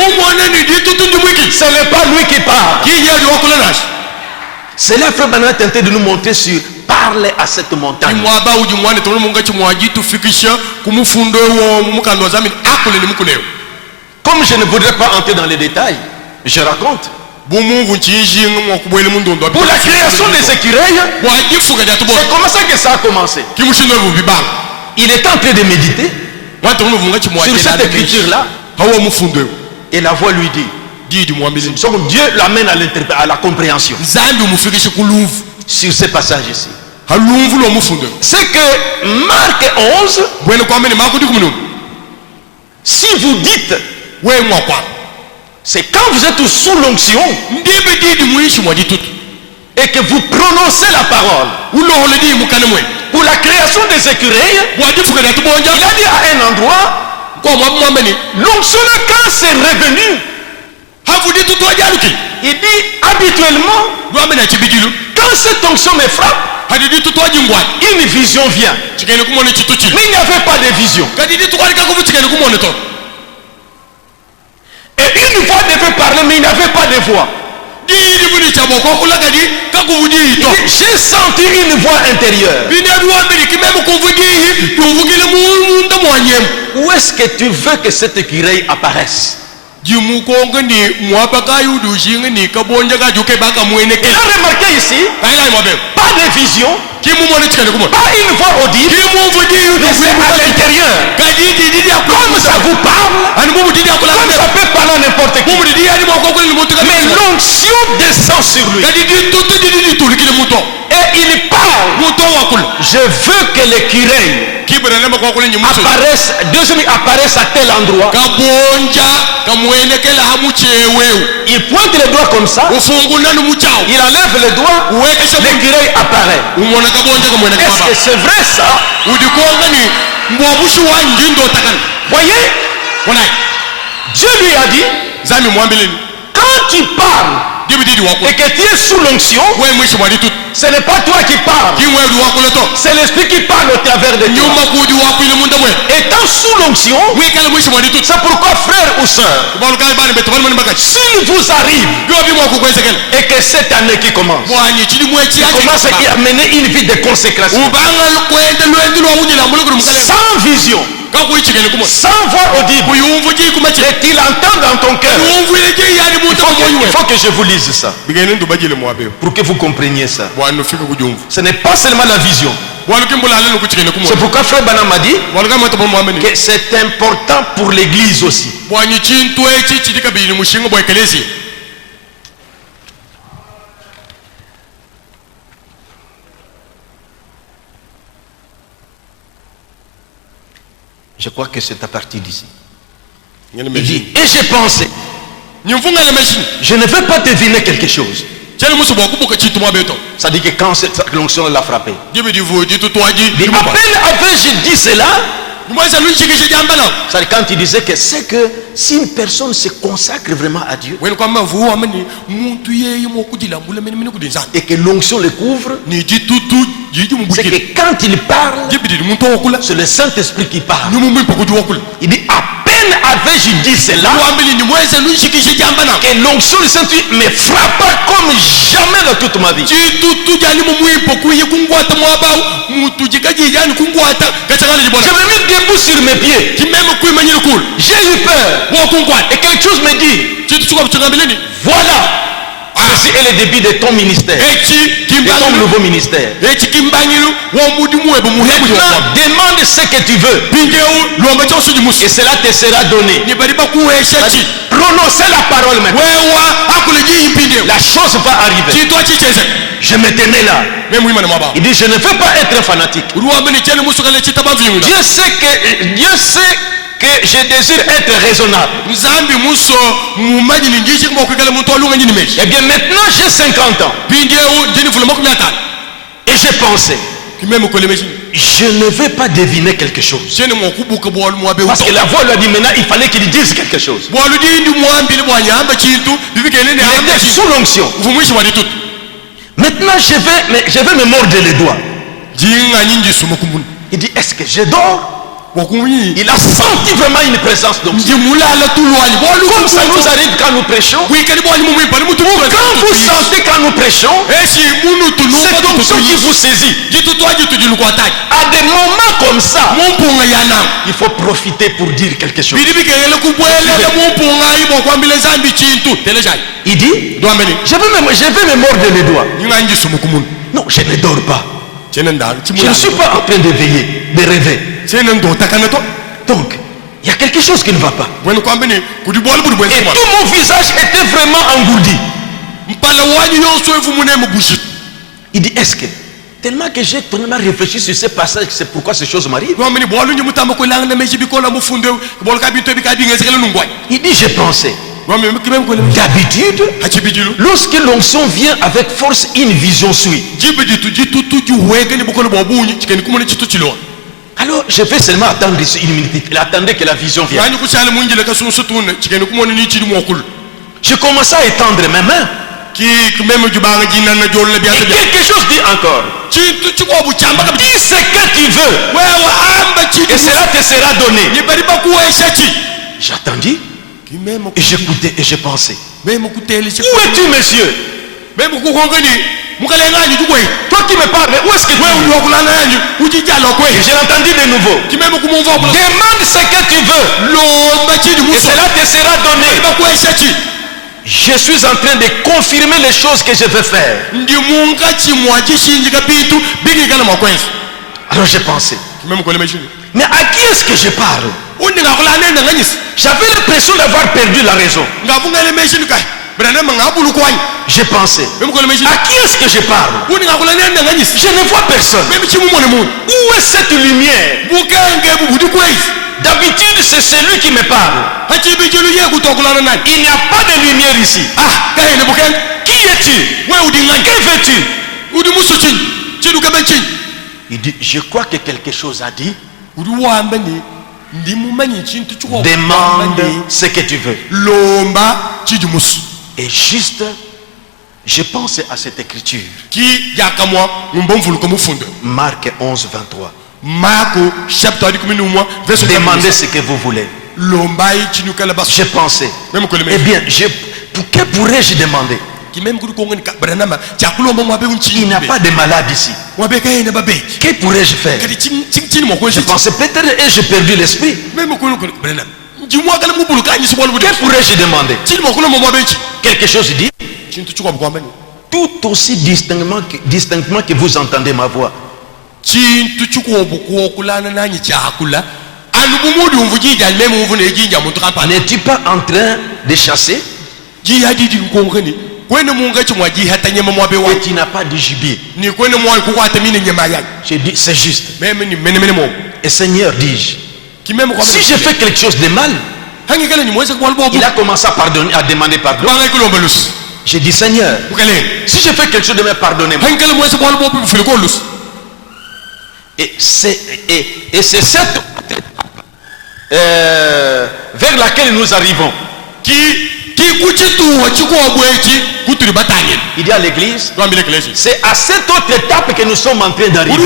ce n'est pas lui qui parle. C'est là que Frère Branham a tenté de nous montrer sur parler à cette montagne. Comme je ne voudrais pas entrer dans les détails, je raconte. Pour la création des écureuils, c'est comme ça que ça a commencé. Il était en train de méditer sur cette écriture-là, et la voix lui dit, Dieu l'amène à la compréhension sur ce passage ici. C'est que Marc 11, si vous dites, c'est quand vous êtes sous l'onction et que vous prononcez la parole pour la création des écureuils, il a dit à un endroit, l'onction quand c'est revenu, il dit habituellement, quand cette onction me frappe, une vision vient, mais il n'y avait pas de vision. Et une voix devait parler, mais il n'y avait pas de voix. J'ai senti une voix intérieure. Où est-ce que tu veux que cette écureuil apparaisse? Et là, remarquez ici, pas de vision, pas une voix audible, mais c'est à l'intérieur. Comme ça vous parle, comme ça peut parler à n'importe qui. Mais l'onction descend sur lui. Et il parle. Je veux que l'écureuil apparaisse à tel endroit. Il pointe le doigt comme ça. Il enlève le doigt. L'écureuil apparaît. Est-ce que c'est vrai ça? Voyez, Dieu lui a dit, quand quand tu parles et que tu es sous l'onction, ce n'est pas toi qui parles, c'est l'esprit qui parle au travers de toi. Étant sous l'onction, c'est pourquoi frère ou soeur, s'il vous arrive et que cette année qui commence, à mener une vie de consécration, sans vision, sans voix audible, et qu'il entend dans ton cœur, il faut que je vous lise ça pour que vous compreniez ça. Ce n'est pas seulement la vision. C'est pourquoi frère Branham m'a dit que c'est important pour l'église aussi. Je crois que c'est à partir d'ici. Il dit, et j'ai pensé, je ne veux pas deviner quelque chose. Ça dit que quand cette l'onction l'a frappé, à peine avais-je dit cela, ça dit quand il disait que c'est que si une personne se consacre vraiment à Dieu et que l'onction le couvre, c'est que quand il parle, c'est le Saint-Esprit qui parle. Il dit à peine avais-je dit cela que l'onction du Saint-Esprit me frappa comme jamais dans toute ma vie. Je me mis debout sur mes pieds. J'ai eu peur. Et quelque chose me dit, voilà, ceci est le début de ton ministère, de ton nouveau ministère. Maintenant, demande ce que tu veux et cela te sera donné. Prononcez la parole maintenant. La chose va arriver. Je me tenais là. Il dit, je ne veux pas être fanatique. Dieu sait que je désire être raisonnable. Eh bien maintenant j'ai 50 ans. Et j'ai pensé, je ne vais pas deviner quelque chose. Parce que la voix lui a dit maintenant il fallait qu'il dise quelque chose. Il était sous l'onction. Maintenant je vais me mordre les doigts. Il dit, est-ce que je dors? Il a senti vraiment une présence d'onction. Comme ça nous arrive quand nous prêchons. Ou quand vous sentez quand nous prêchons, c'est l'onction qui vous saisit. À des moments comme ça, il faut profiter pour dire quelque chose. Il dit, je vais me mordre les doigts. Non, je ne dors pas. Je ne suis pas en train de veiller, de rêver. Donc, il y a quelque chose qui ne va pas. Et tout mon visage était vraiment engourdi. Il dit, est-ce que tellement que j'ai totalement réfléchi sur ce passage, c'est pourquoi ces choses m'arrivent. Il dit, j'ai pensé. D'habitude, lorsque l'onction vient avec force, une vision suit. Alors je vais seulement attendre une minute. Il attendait que la vision vienne. Je commençais à étendre mes mains. Et quelque chose dit encore. Dis ce que tu veux et cela te sera donné. J'attendis et j'écoutais et je pensais. Où es-tu, monsieur? Toi qui me parles, où est-ce que tu es? Et j'ai entendu de nouveau. Demande ce que tu veux et cela te sera donné. Je suis en train de confirmer les choses que je veux faire. Alors j'ai pensé, mais à qui est-ce que je parle? J'avais l'impression d'avoir perdu la raison. J'ai pensé, à qui est-ce que je parle? Je ne vois personne. Où est cette lumière? D'habitude c'est celui qui me parle. Il n'y a pas de lumière ici. Qui es-tu? Que veux-tu? Il dit, je crois que quelque chose a dit. Demande ce que tu veux. Et juste, je pense à cette écriture. Marc 11, 23. Demandez ce que vous voulez. J'ai pensé. Eh bien, que pourrais-je demander? Il n'a pas de malade ici. Que pourrais-je faire? Je pensais peut-être et j'ai perdu l'esprit. Que pourrais-je demander? Quelque chose dit. Tout aussi distinctement que vous entendez ma voix. N'es-tu pas en train de chasser? Et tu n'as pas de gibier. J'ai dit c'est juste. Et Seigneur, dis-je, si je fais quelque chose de mal, il a commencé à pardonner, à demander pardon. J'ai dit Seigneur, si je fais quelque chose de mal, pardonnez-moi. Et c'est cette vers laquelle nous arrivons. Il dit à l'église, c'est à cette autre étape que nous sommes en train d'arriver.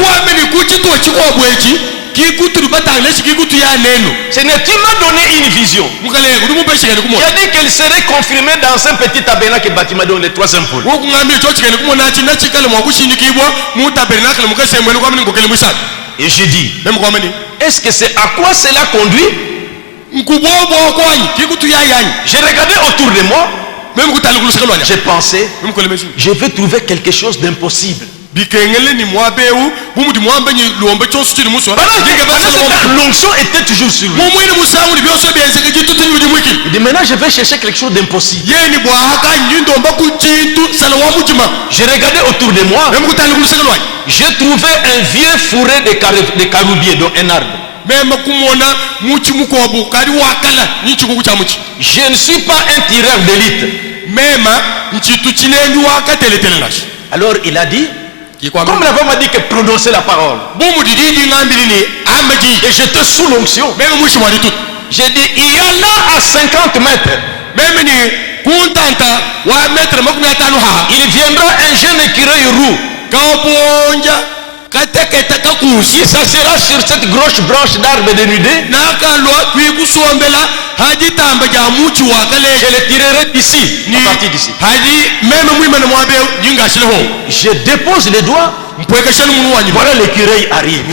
Ce n'est qui m'a donné une vision. Il a dit qu'elle serait confirmée dans un petit tabernacle bâtiment dans le 3e pôle. Et j'ai dit, est-ce que c'est à quoi cela conduit? J'ai regardé autour de moi. J'ai pensé, je vais trouver quelque chose d'impossible. L'onction était toujours sur lui. Il dit maintenant je vais chercher quelque chose d'impossible. J'ai regardé autour de moi. J'ai trouvé un vieux fourré de caroubier, donc un arbre. Je ne suis pas un tireur d'élite. Alors il a dit, comme la femme m'a dit que prononcer la parole, et j'étais sous l'onction. J'ai dit, il y a là à 50 mètres, il viendra un jeune écureuil roux. Il s'assera sur cette grosse branche d'arbre dénudé. Je le tirerai d'ici, à partir d'ici. Je dépose les doigts. Voilà l'écureuil arrive.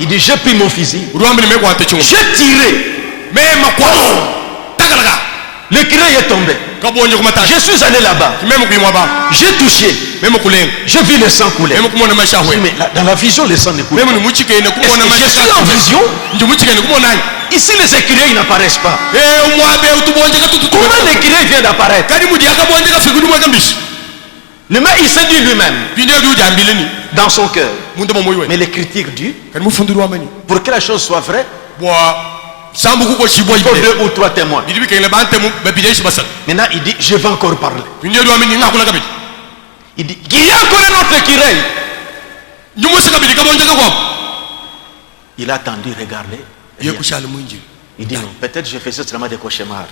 Il dit, j'ai pris mon fusil. J'ai tiré. L'écureuil est tombé. Je suis allé là-bas. J'ai touché. J'ai vu le sang couler. Oui, mais dans la vision, le sang ne coule pas. Est-ce que je suis en vision? Ici, les écureuils n'apparaissent pas. Comment l'écureuil vient d'apparaître? Le maire, il s'est dit lui-même dans son cœur. Mais les critiques disent, pour que la chose soit vraie, il faut 2 ou 3 témoins. Maintenant il dit, je vais encore parler. Il dit, il y a encore un autre écureuil. Il a attendu, regardé. Il dit non, peut-être je faisais seulement des cauchemars.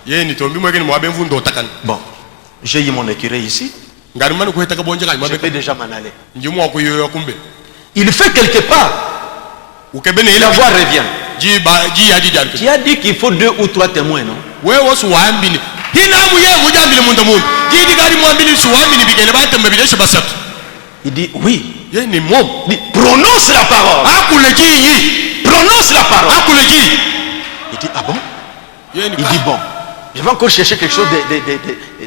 Bon, j'ai eu mon écureuil ici. Je peux déjà m'en aller. Il fait quelque part. La voix revient. Tu as dit qu'il faut 2 ou 3 témoins, non? Il dit oui. Il dit, prononce la parole. Prononce la parole. Il dit ah bon? Il dit bon, je vais encore chercher quelque chose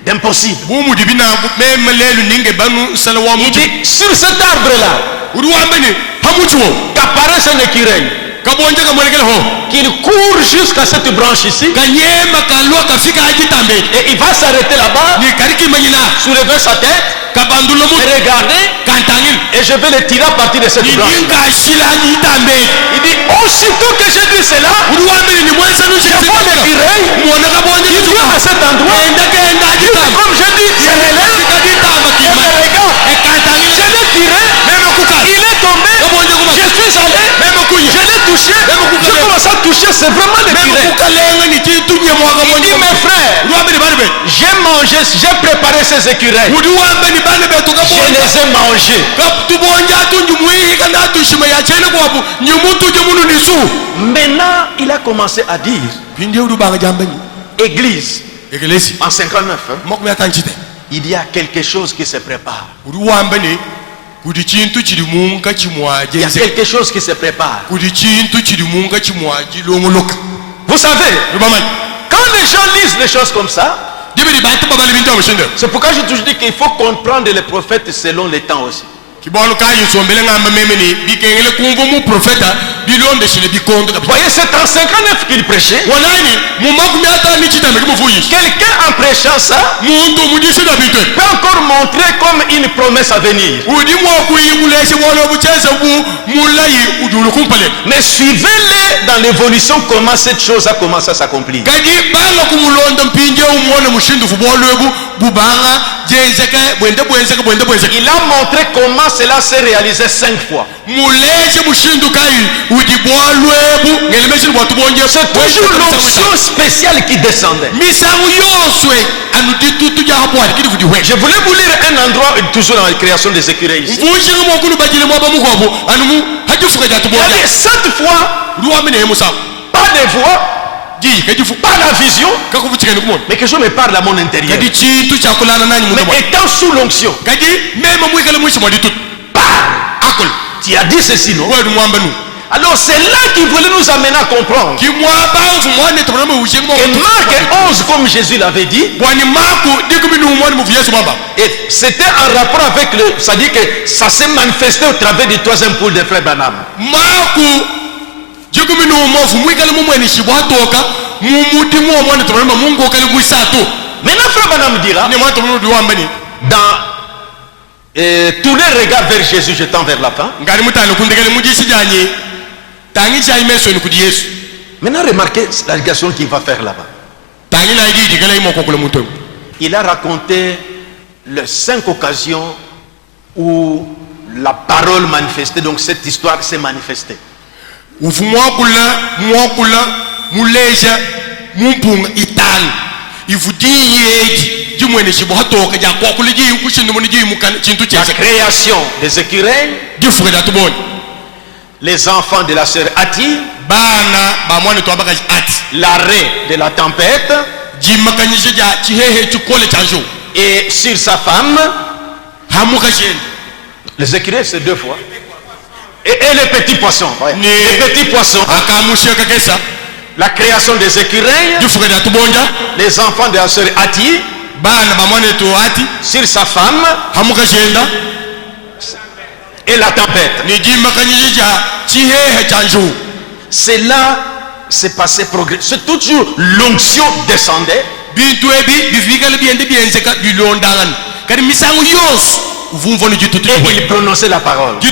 d'impossible. Il dit sur cet arbre là qu'apparaisse un écureuil, qu'il court jusqu'à cette branche ici, et il va s'arrêter là-bas, soulever sa tête et regarder, et je vais le tirer à partir de cette branche. Il dit aussitôt que j'ai dit cela, je vois l'écureuil, il vient à cet endroit, comme je dis, c'est l'élève, il me regarde, je l'ai tiré, il est tombé, je suis allé, je l'ai touché, je commence à toucher, c'est vraiment l'écureuil. Il dit mes frères, J'ai mangé, j'ai préparé ces écureuils. Je les ai mangés. Maintenant, il a commencé à dire, Église, en 59, il y a quelque chose qui se prépare. Il y a quelque chose qui se prépare. Vous savez, quand les gens lisent des choses comme ça, c'est pourquoi je toujours dis qu'il faut comprendre les prophètes selon les temps aussi. Voyez, c'est en 59 qu'il prêchait. Quelqu'un en prêchant ça peut encore montrer comme une promesse à venir. Mais suivez-les dans l'évolution, comment cette chose a commencé à s'accomplir. Il a montré comment cela s'est réalisé 5 fois. C'est toujours l'onction spéciale qui descendait. Je voulais vous lire un endroit toujours dans la création des écureuils ici. Il y avait 7 fois, pas de voix, pas la vision, mais que je me parle à mon intérieur. Mais étant sous l'onction, tu as dit ceci, non? Alors c'est là qu'il voulait nous amener à comprendre. Et Marc 11, comme Jésus l'avait dit, et c'était en rapport avec le... C'est-à-dire que ça s'est manifesté au travers du 3e poule de frère Branham. Maintenant frère Branham dira, dans tous les regards vers Jésus, je tends vers la fin. Maintenant remarquez la régation qu'il va faire là-bas. Il a raconté les 5 occasions où la parole manifestée, donc cette histoire s'est manifestée. La création des écureuils, les enfants de la sœur Ati, l'arrêt de la tempête, et sur sa femme, les écureuils c'est 2 fois, et les petits poissons, ouais. Les petits poissons, la création des écureuils, les enfants de la sœur Ati, sur sa femme, et la tempête. C'est là, c'est passé progrès. C'est toujours l'onction descendait. Et il prononçait la parole. Mais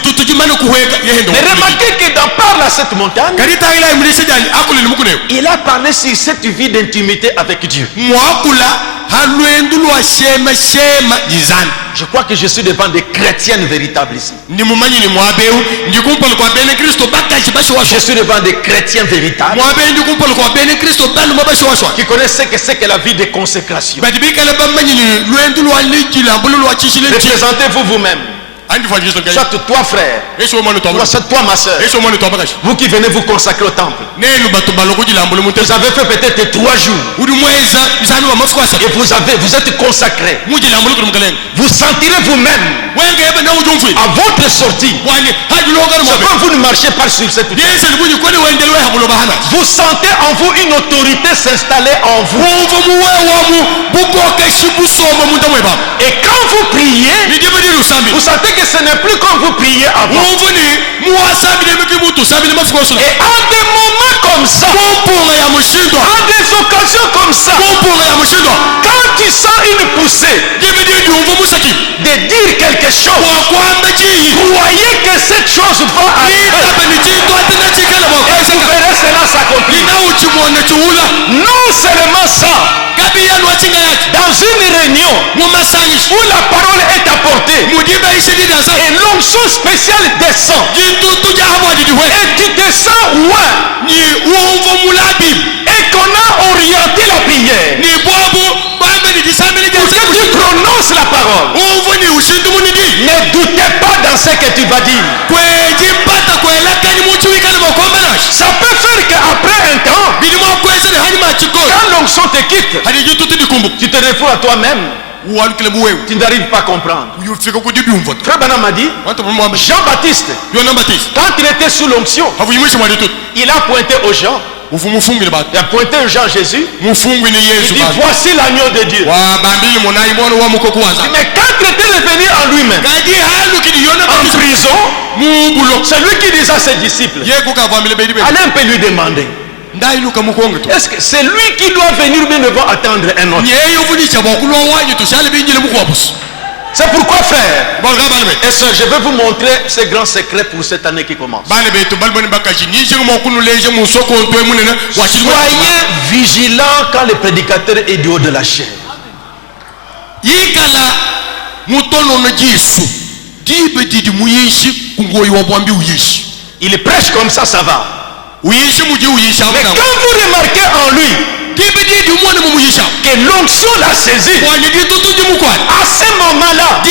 remarquez que dans Parle à cette montagne, il a parlé sur cette vie d'intimité avec Dieu. Je crois que je suis devant des chrétiennes véritables ici. Je suis devant des chrétiens véritables qui connaissent ce que c'est que la vie de consécration. Représentez-vous vous-même. Soit toi frère, soit toi ma soeur, vous qui venez vous consacrer au temple, vous avez fait peut-être 3 jours et vous êtes consacré. Vous sentirez vous-même à votre sortie, quand vous ne marchez pas sur cette terre, vous sentez en vous une autorité s'installer en vous. Et quand vous priez, vous sentez que ce n'est plus comme vous priez avant. Et en des moments comme ça, en des occasions comme ça, quand tu sens une poussée de dire quelque chose, croyez que cette chose va arriver. Et vous verrez cela s'accomplir. Non seulement ça, dans une réunion où la parole est apportée et l'onction spéciale descend, et tu descends loin et qu'on a orienté la prière, Ne doutez pas dans ce que tu vas dire. Ça peut faire qu'après un temps, quand l'onction te quitte, tu te refous à toi-même. Tu n'arrives pas à comprendre. Frère Branham a dit, Jean-Baptiste, quand il était sous l'onction, il a pointé aux gens. Il a pointé aux gens Jésus. Il dit, voici l'agneau de Dieu. Mais quand il était revenu en lui-même, en prison, c'est lui qui disait à ses disciples, allez un peu lui demander, est-ce que c'est lui qui doit venir ou bien devant attendre un autre? C'est pourquoi, frère et sœurs, je vais vous montrer ces grands secrets pour cette année qui commence. Soyez vigilants quand le prédicateur est du haut de la chair. Il prêche comme ça, ça va. Mais quand vous remarquez en lui que l'onction l'a saisi, à ce moment-là,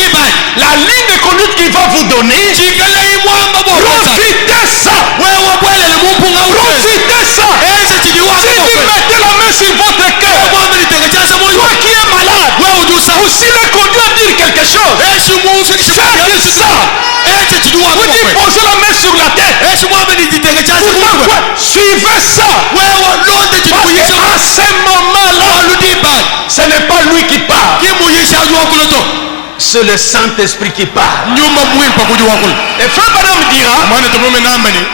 la ligne de conduite qu'il va vous donner, profitez ça. Profitez ça. Si vous mettez la main sur votre cœur, toi qui es malade, ou si le conduit à dire quelque chose, faites ça. Vous dites posez la main sur la tête. Suivez ça. Parce qu'à ce moment-là, ce n'est pas lui qui parle. C'est le Saint-Esprit qui parle. Et frère Branham dira,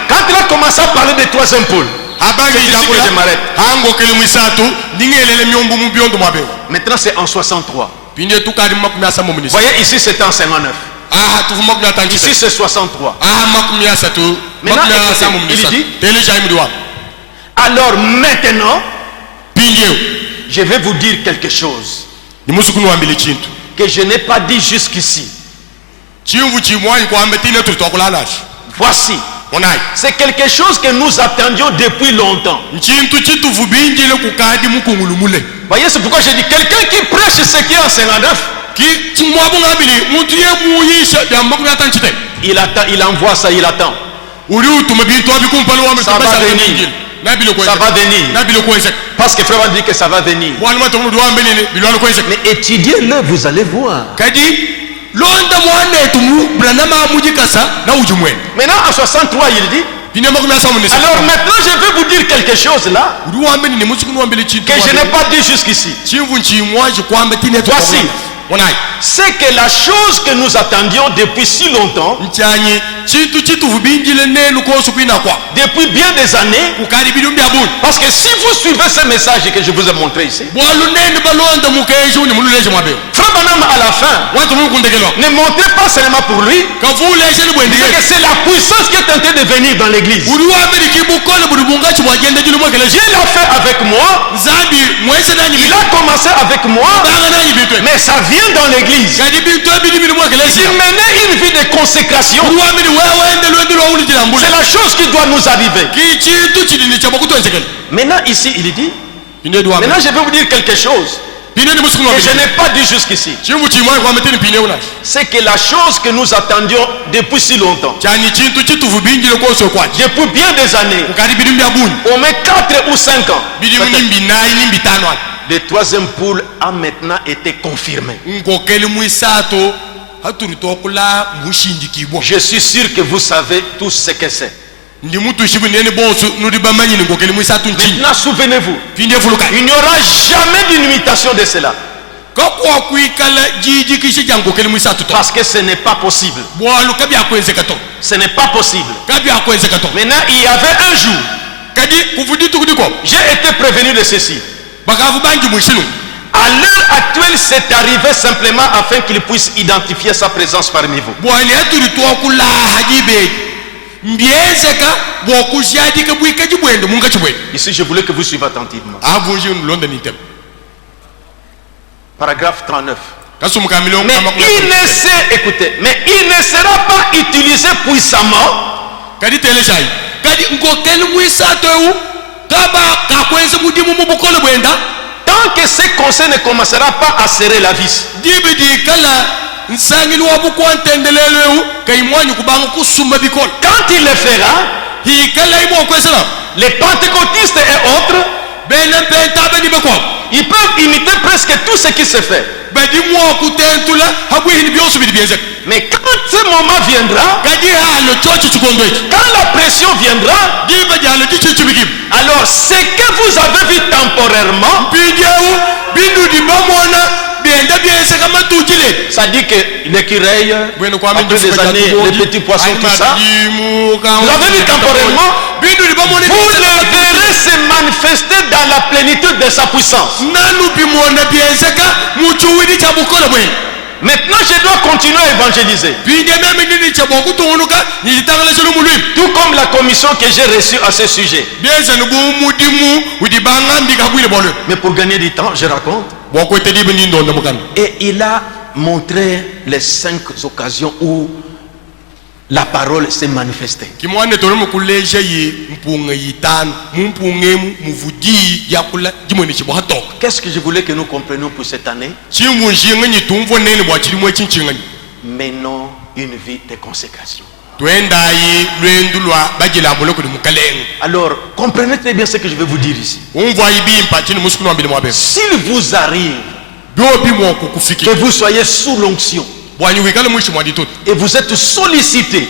quand il a commencé à parler des troisième pôles, c'est ici que je m'arrête. Maintenant c'est en 63. Voyez ici c'est en 59. Ici c'est 63. Maintenant il dit, alors maintenant je vais vous dire quelque chose que je n'ai pas dit jusqu'ici. Voici, c'est quelque chose que nous attendions depuis longtemps. Voyez, c'est pourquoi j'ai dit quelqu'un qui prêche ce qui est en 59, il attend, il envoie ça, il attend. Ça va venir. Ça va venir. Parce que frère va dire que ça va venir. Mais étudiez-le, vous allez voir. Maintenant en 63 il dit, alors maintenant je vais vous dire quelque chose là que je n'ai pas dit jusqu'ici. Voici, c'est que la chose que nous attendions depuis si longtemps, depuis bien des années, parce que si vous suivez ce message que je vous ai montré ici, frère Branham à la fin ne montrez pas seulement pour lui, c'est que c'est la puissance qui est en train de venir dans l'église. Dieu l'a fait avec moi, il a commencé avec moi, mais ça vient dans l'église. Il menait une vie de consécration. C'est la chose qui doit nous arriver. Maintenant ici il dit, maintenant je vais vous dire quelque chose que je n'ai pas dit jusqu'ici. C'est que la chose que nous attendions depuis si longtemps, depuis bien des années, au moins 4 ou 5 ans, le troisième pôle a maintenant été confirmé. Je suis sûr que vous savez tous ce que c'est. Maintenant souvenez-vous, il n'y aura jamais d'une imitation de cela. Parce que ce n'est pas possible. Ce n'est pas possible. Maintenant il y avait un jour, j'ai été prévenu de ceci. À l'heure actuelle, c'est arrivé simplement afin qu'il puisse identifier sa présence parmi vous. Ici, je voulais que vous suiviez attentivement. Paragraphe 39. Mais il ne sait, écoutez, mais il ne sera pas utilisé puissamment. Tant que ce conseil ne commencera pas à serrer la vis. Quand il le fera, les pentecôtistes et autres, ils peuvent imiter presque tout ce qui se fait. Mais quand ce moment viendra, quand la pression viendra, alors ce que vous avez vu temporairement, ça dit que l'écureuil, après des années, les petits poissons, tout ça, vous avez vu temporairement, vous le verrez se manifester dans la plénitude de sa puissance. Maintenant, je dois continuer à évangéliser. Tout comme la commission que j'ai reçue à ce sujet. Mais pour gagner du temps, je raconte. Et il a montré les 5 occasions où la parole s'est manifestée. Qu'est-ce que je voulais que nous comprenions pour cette année? Menons une vie de consécration. Alors, comprenez très bien ce que je vais vous dire ici. S'il vous arrive que vous soyez sous l'onction et vous êtes sollicité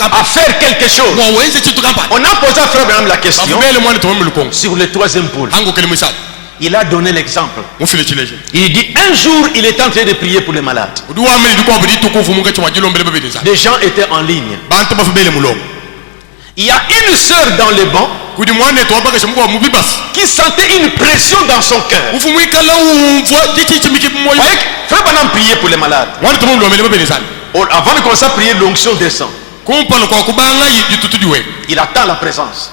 à faire quelque chose, on a posé à Frère Branham la question sur le 3e pôle. Il a donné l'exemple. Il dit un jour il était en train de prier pour les malades. Des gens étaient en ligne. Il y a une sœur dans le banc qui sentait une pression dans son cœur. Frère Branham priait pour les malades. Avant de commencer à prier, l'onction descend. Il attend la présence.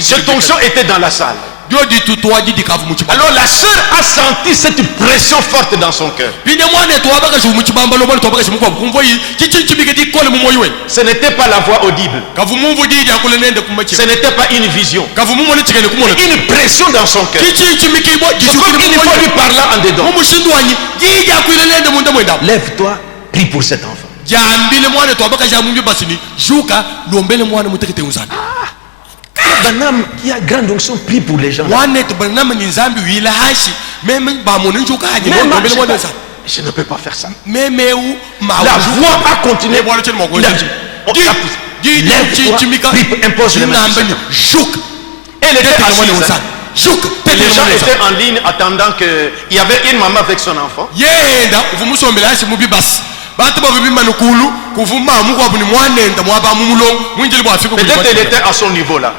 Cette onction était dans la salle. Alors la sœur a senti cette pression forte dans son cœur. Ce n'était pas la voix audible. Ce n'était pas une vision. Une pression dans son cœur. Il faut lui parler en dedans. Lève-toi, prie pour cet enfant. Branham qui a grande onction prie pour les gens. Je ne peux pas faire ça. La voix a continué. Lève-toi, impose les mains. Elle était assise. Les gens étaient en ligne attendant qu'il y avait une maman avec son enfant. Peut-être elle était à son niveau là.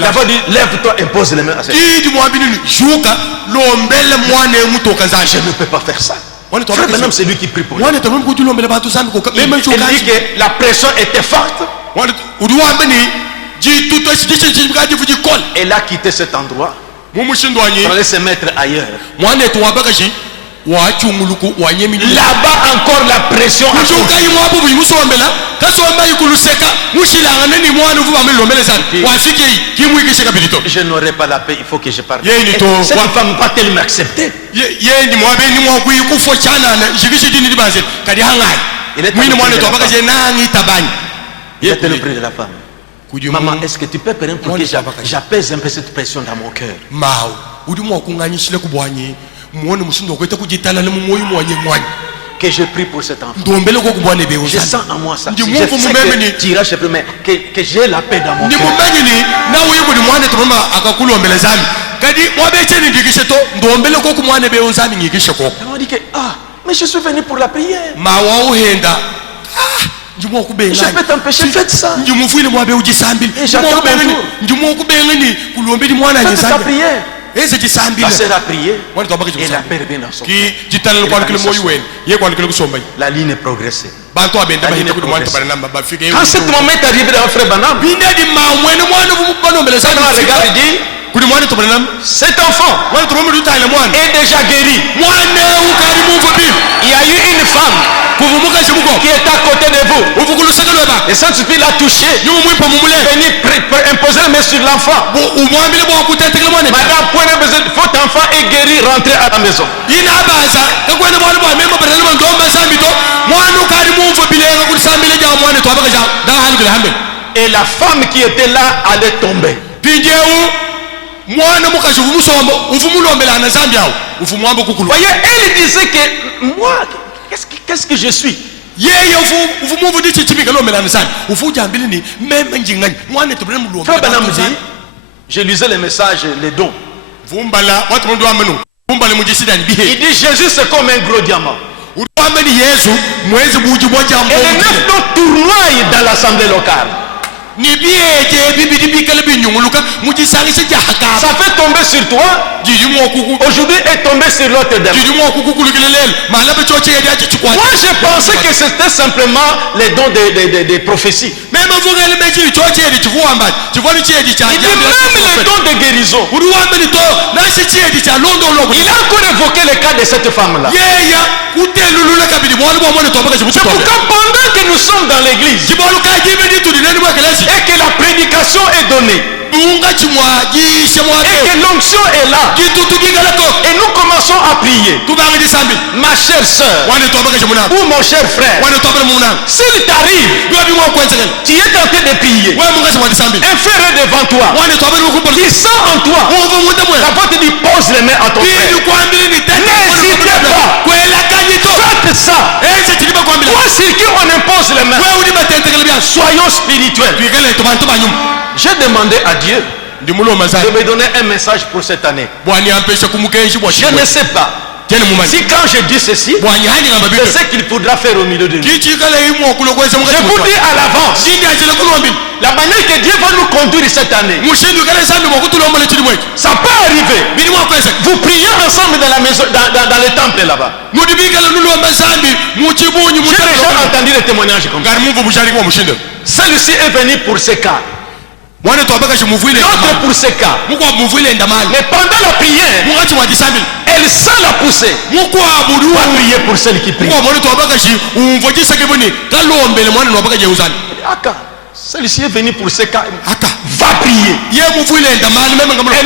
La voix dit lève-toi, impose les mains à cette femme. Je ne peux pas faire ça. Frère Branham, c'est lui qui prie pour lui. Il dit que la pression était forte. Elle a quitté cet endroit pour aller se mettre ailleurs. Là-bas encore la pression. Je n'aurai pas la paix, il faut que je parte. Cette femme va-t-elle m'accepter? Il était le prix de la femme. Maman, est-ce que tu peux permettre pour que j'apaise un peu cette pression dans mon cœur? Que je prie pour cet enfant. Je sens en moi ça. Je sais que tu iras chez mais que j'ai la paix dans mon cœur. On dit que mais je suis venu pour la prière. Je peux t'empêcher, faites ça. Et j'attends mon tour. Faites ta prière. La sœur a prié et la paix revient dans son cœur. La ligne est progressée. Quand ce moment est arrivé dans Frère Branham, regarde et dit cet enfant est déjà guéri. Il y a eu une femme qui est à côté de vous. Le Saint-Esprit l'a touché. Venez imposer la main sur l'enfant. Madame, votre enfant est guéri, rentrez à la maison. Et la femme qui était là allait tomber. Voyez, elle disait que moi, qu'est-ce que je suis? Frère Branham dit, je lisais les messages, les dons. Il dit Jésus c'est comme un gros diamant. Et les 9 dons tournoient dans l'assemblée locale. Ça fait tomber sur toi. Aujourd'hui est tombé sur l'autre dame. Moi je pensais que c'était simplement les dons des prophéties. Il dit même les dons de guérison. Il a encore évoqué le cas de cette femme-là. C'est pourquoi pendant que nous sommes dans l'église et que la prédication est donnée et que l'onction est là et nous commençons à prier, ma chère soeur ou mon cher frère, s'il t'arrive, tu es tenté de prier, un frère est devant toi qui sent en toi, la porte dit pose les mains à ton frère, n'hésitez pas, faites ça. Moi sur qui on impose les mains, soyons spirituels. J'ai demandé à Dieu de me donner un message pour cette année. Je ne sais pas si quand je dis ceci, c'est ce qu'il faudra faire au milieu de nous. Je vous dis à l'avance la manière que Dieu va nous conduire cette année. Ça peut arriver. Vous priez ensemble dans la maison, dans le temple là-bas. J'ai déjà entendu des témoignages comme ça. Celui-ci est venu pour ce cas. L'autre pour ce cas. Mais pendant la prière, elle sent la poussée. Va prier pour celle qui prie. Celui-ci est venu pour ce cas. Va prier. Elle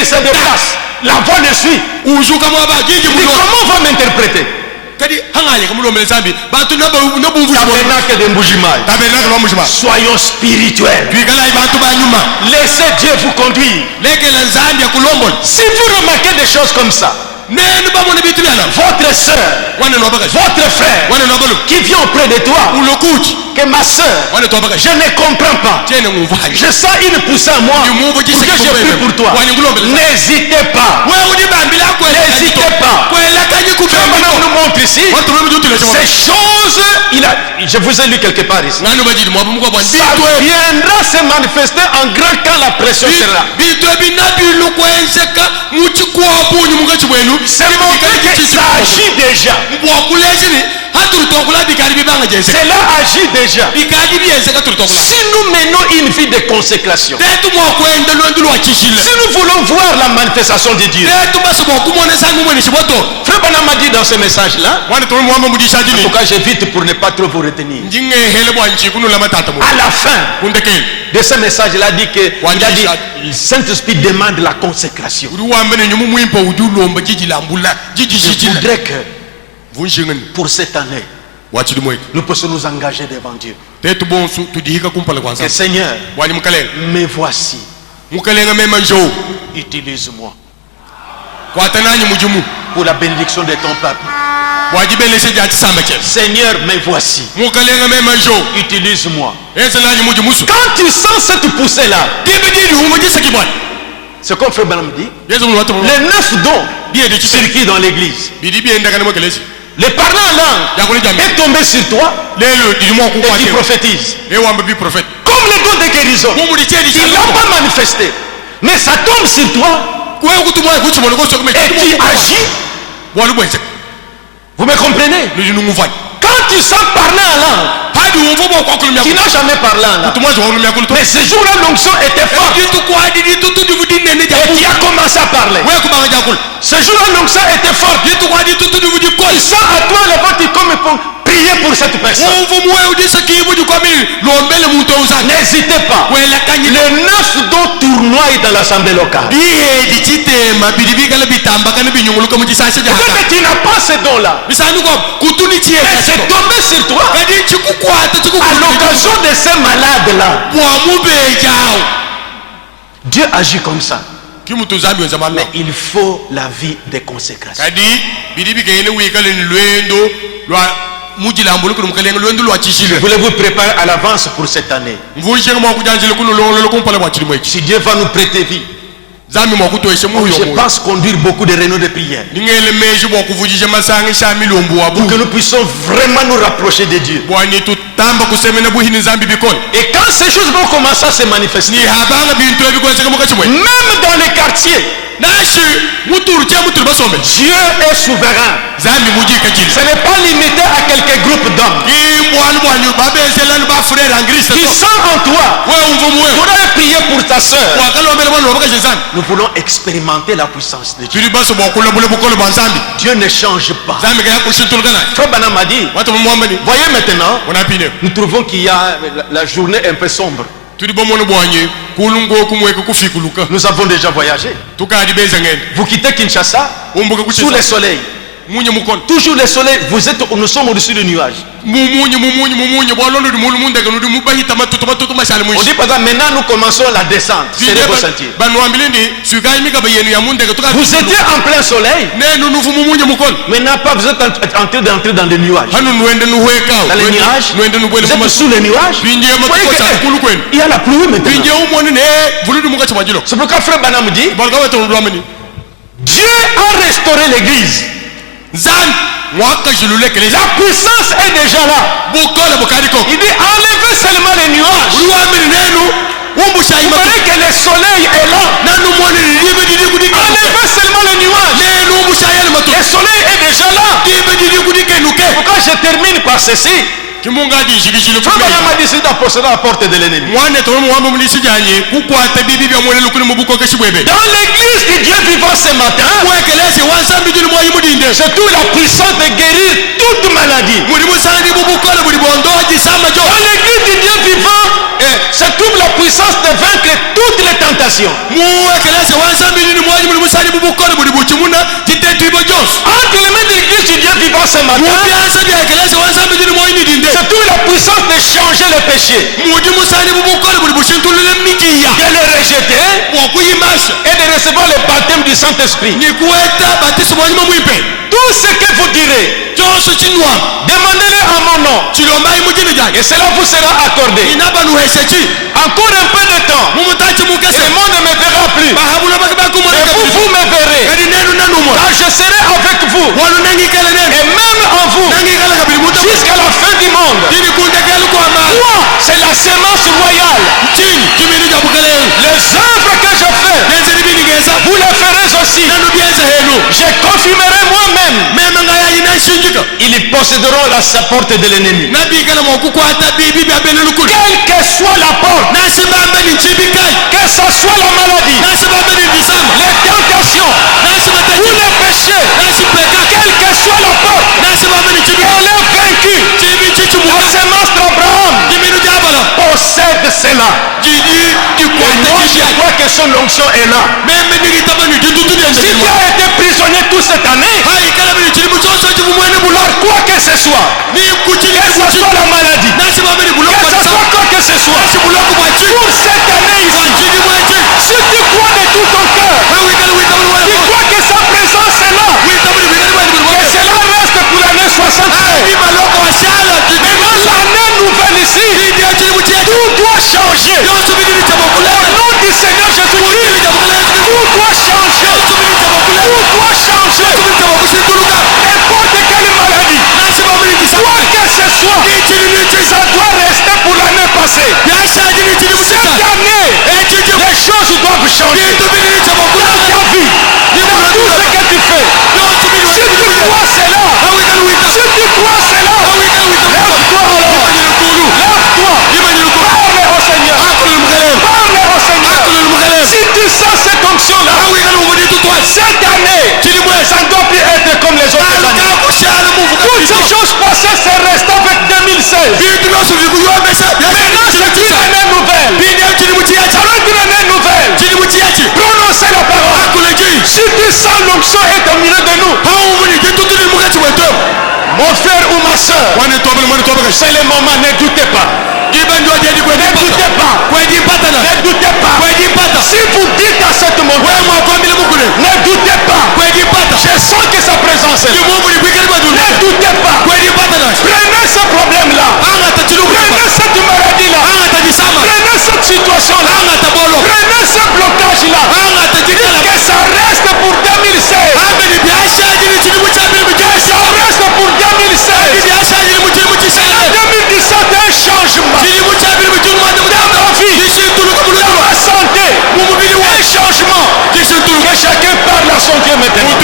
se déplace. La voix le suit. Comment va m'interpréter? Tabernacle de Mbujimai. Soyons spirituels. Laissez Dieu vous conduire. Si vous remarquez des choses comme ça, votre soeur, votre frère qui vient auprès de toi, que ma soeur, je ne comprends pas, je sens une poussée à moi pour que je prie pour toi. N'hésitez pas. N'hésitez pas. Maintenant on nous montre ici ces choses. Je vous ai lu quelque part ici. Ça viendra se manifester en grand quand la pression sera. C'est montré que ça agit déjà. Cela agit déjà. Si nous menons une vie de consécration, si nous voulons voir la manifestation de Dieu, Frère Branham m'a dit dans ce message-là, en tout cas j'évite pour ne pas trop vous retenir. À la fin de ce message-là, dit que le Saint-Esprit demande la consécration. Je voudrais que pour cette année, nous puissions nous engager devant Dieu. Que Seigneur, me voici. Utilise-moi pour la bénédiction de ton peuple. Seigneur, me voici. Utilise-moi. Quand tu sens cette poussée-là, c'est comme Frère Branham dit, les 9 dons circulent dans l'église. Le parlant en langue est tombé sur toi et tu prophétises. Comme le don de guérison, il ne l'a pas manifesté, mais ça tombe sur toi et tu agis. Vous me comprenez? Quand tu sens parler en langue, tu n'as jamais parlé en langue, mais ce jour-là l'onction était forte et tu as commencé à parler. Ce jour-là l'onction était forte. Tu sens à toi le ventre comme pour prier priez pour cette personne. N'hésitez pas. Le 9 dont tournoie dans l'assemblée locale. Peut-être que tu n'as pas ce don-là. Mais c'est tombé sur toi. À l'occasion de ces malades-là. Dieu agit comme ça. Mais il faut la vie de consécration. Voulez-vous préparer à l'avance pour cette année? Si Dieu va nous prêter vie, je pense conduire beaucoup de réunions de prière pour que nous puissions vraiment nous rapprocher de Dieu. Et quand ces choses vont commencer à se manifester, même dans les quartiers, Dieu est souverain. Ce n'est pas limité à quelques groupes d'hommes qui sont en toi. Tu dois prier pour ta soeur. Nous voulons expérimenter la puissance de Dieu. Dieu ne change pas. Frère Branham a dit, voyez maintenant, nous trouvons qu'il y a la journée un peu sombre. Nous avons déjà voyagé. Vous quittez Kinshasa sous le soleil. Toujours le soleil, nous sommes au-dessus du nuage. On dit par exemple, maintenant nous commençons la descente. C'est le beau sentier. Vous étiez en plein soleil. Maintenant, pas besoin d'entrer dans le nuage. Dans les nuages, vous êtes sous les nuages. Il y a la pluie maintenant. C'est pourquoi Frère Branham dit, Dieu a restauré l'église. La puissance est déjà là. Il dit enlevez seulement les nuages. Vous voyez que le soleil est là. Enlevez seulement les nuages. Le soleil est déjà là. Pourquoi je termine par ceci? Frère Branham a décidé d'approcher la porte de l'ennemi. Dans l'église du Dieu vivant ce matin, c'est tout la puissance de guérir toute maladie. Dans l'église du Dieu vivant, c'est toute la puissance de vaincre toutes les tentations. Entre les mains de l'église du Dieu vivant ce matin, c'est toute la puissance de changer le péché, de le rejeter et de recevoir le baptême du Saint-Esprit. Tout ce que vous direz, demandez-le en mon nom et cela vous sera accordé. Encore un peu de temps et le monde ne me verra plus, et vous me verrez, car je serai avec vous et même en vous jusqu'à la fin du monde. Moi, c'est la sémence royale. Les œuvres que je fais, vous les ferez aussi. Je confirmerai moi-même. Ils posséderont la porte de l'ennemi. Quelle que soit la porte, que ce soit la maladie, les tentations ou les péchés, quelle que soit la porte, elle est vaincue. La sémence d'Abraham possède cela. Et moi je crois que son onction est là. Si tu as été prisonnier toute cette année, alors quoi que ce soit, la maladie, que ce soit quoi que ce soit, pour cette année ici, si tu crois de tout ton cœur, tu crois que sa présence est là, que cela reste pour l'année 63. Mais dans l'année nouvelle ici, tout doit changer. Au nom du Seigneur Jésus-Christ, tout doit changer. Tout doit changer. N'importe quelle maladie, quoi que ce soit, ça doit rester pour l'année passée. Cette année, les choses doivent changer. Dans ta vie, dans tout ce que tu fais, si tu crois cela, lève-toi alors. Lève-toi. Parle au Seigneur. Parle au Seigneur. Si tu sens cette onction-là, cette année, ça ne doit plus être comme les autres années. Toutes ces choses passées, c'est resté 16. Maintenant, c'est une année nouvelle. C'est une année nouvelle. Prononcez la parole. Si tu sens l'onction est au milieu de nous, mon frère ou ma soeur, c'est le moment, ne doutez pas. Ne doutez pas. Ne doutez pas. Si vous dites à cette montagne, ne doutez pas. Je sens que sa présence est là. Ne doutez pas. Prenez ce problème-là. Prenez cette maladie-là. Prenez cette situation-là. Prenez ce blocage-là. Que ça reste pour 2016. Que ça reste pour 2016. 2017 un changement. Dans ma vie, dans ma santé, un changement. Que chacun parle à son Dieu maintenant.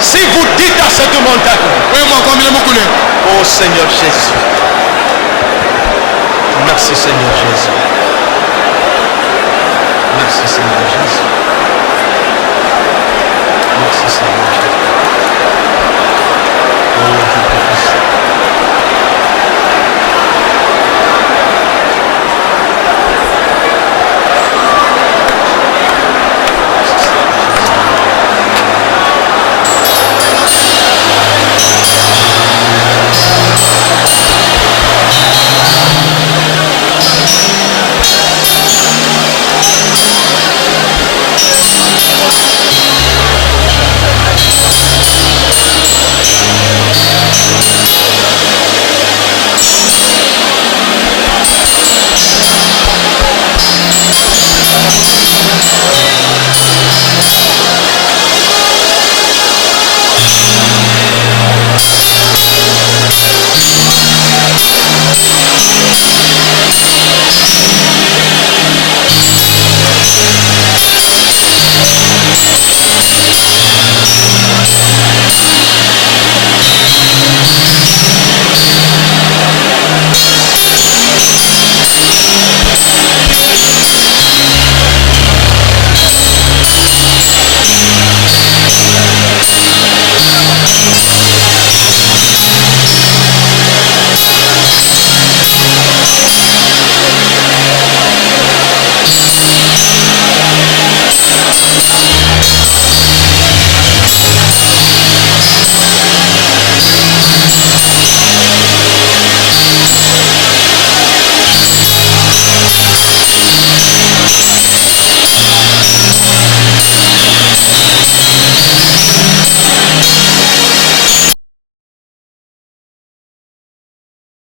Si vous dites à cette montagne, oh Seigneur Jésus, merci Seigneur Jésus, merci Seigneur Jésus.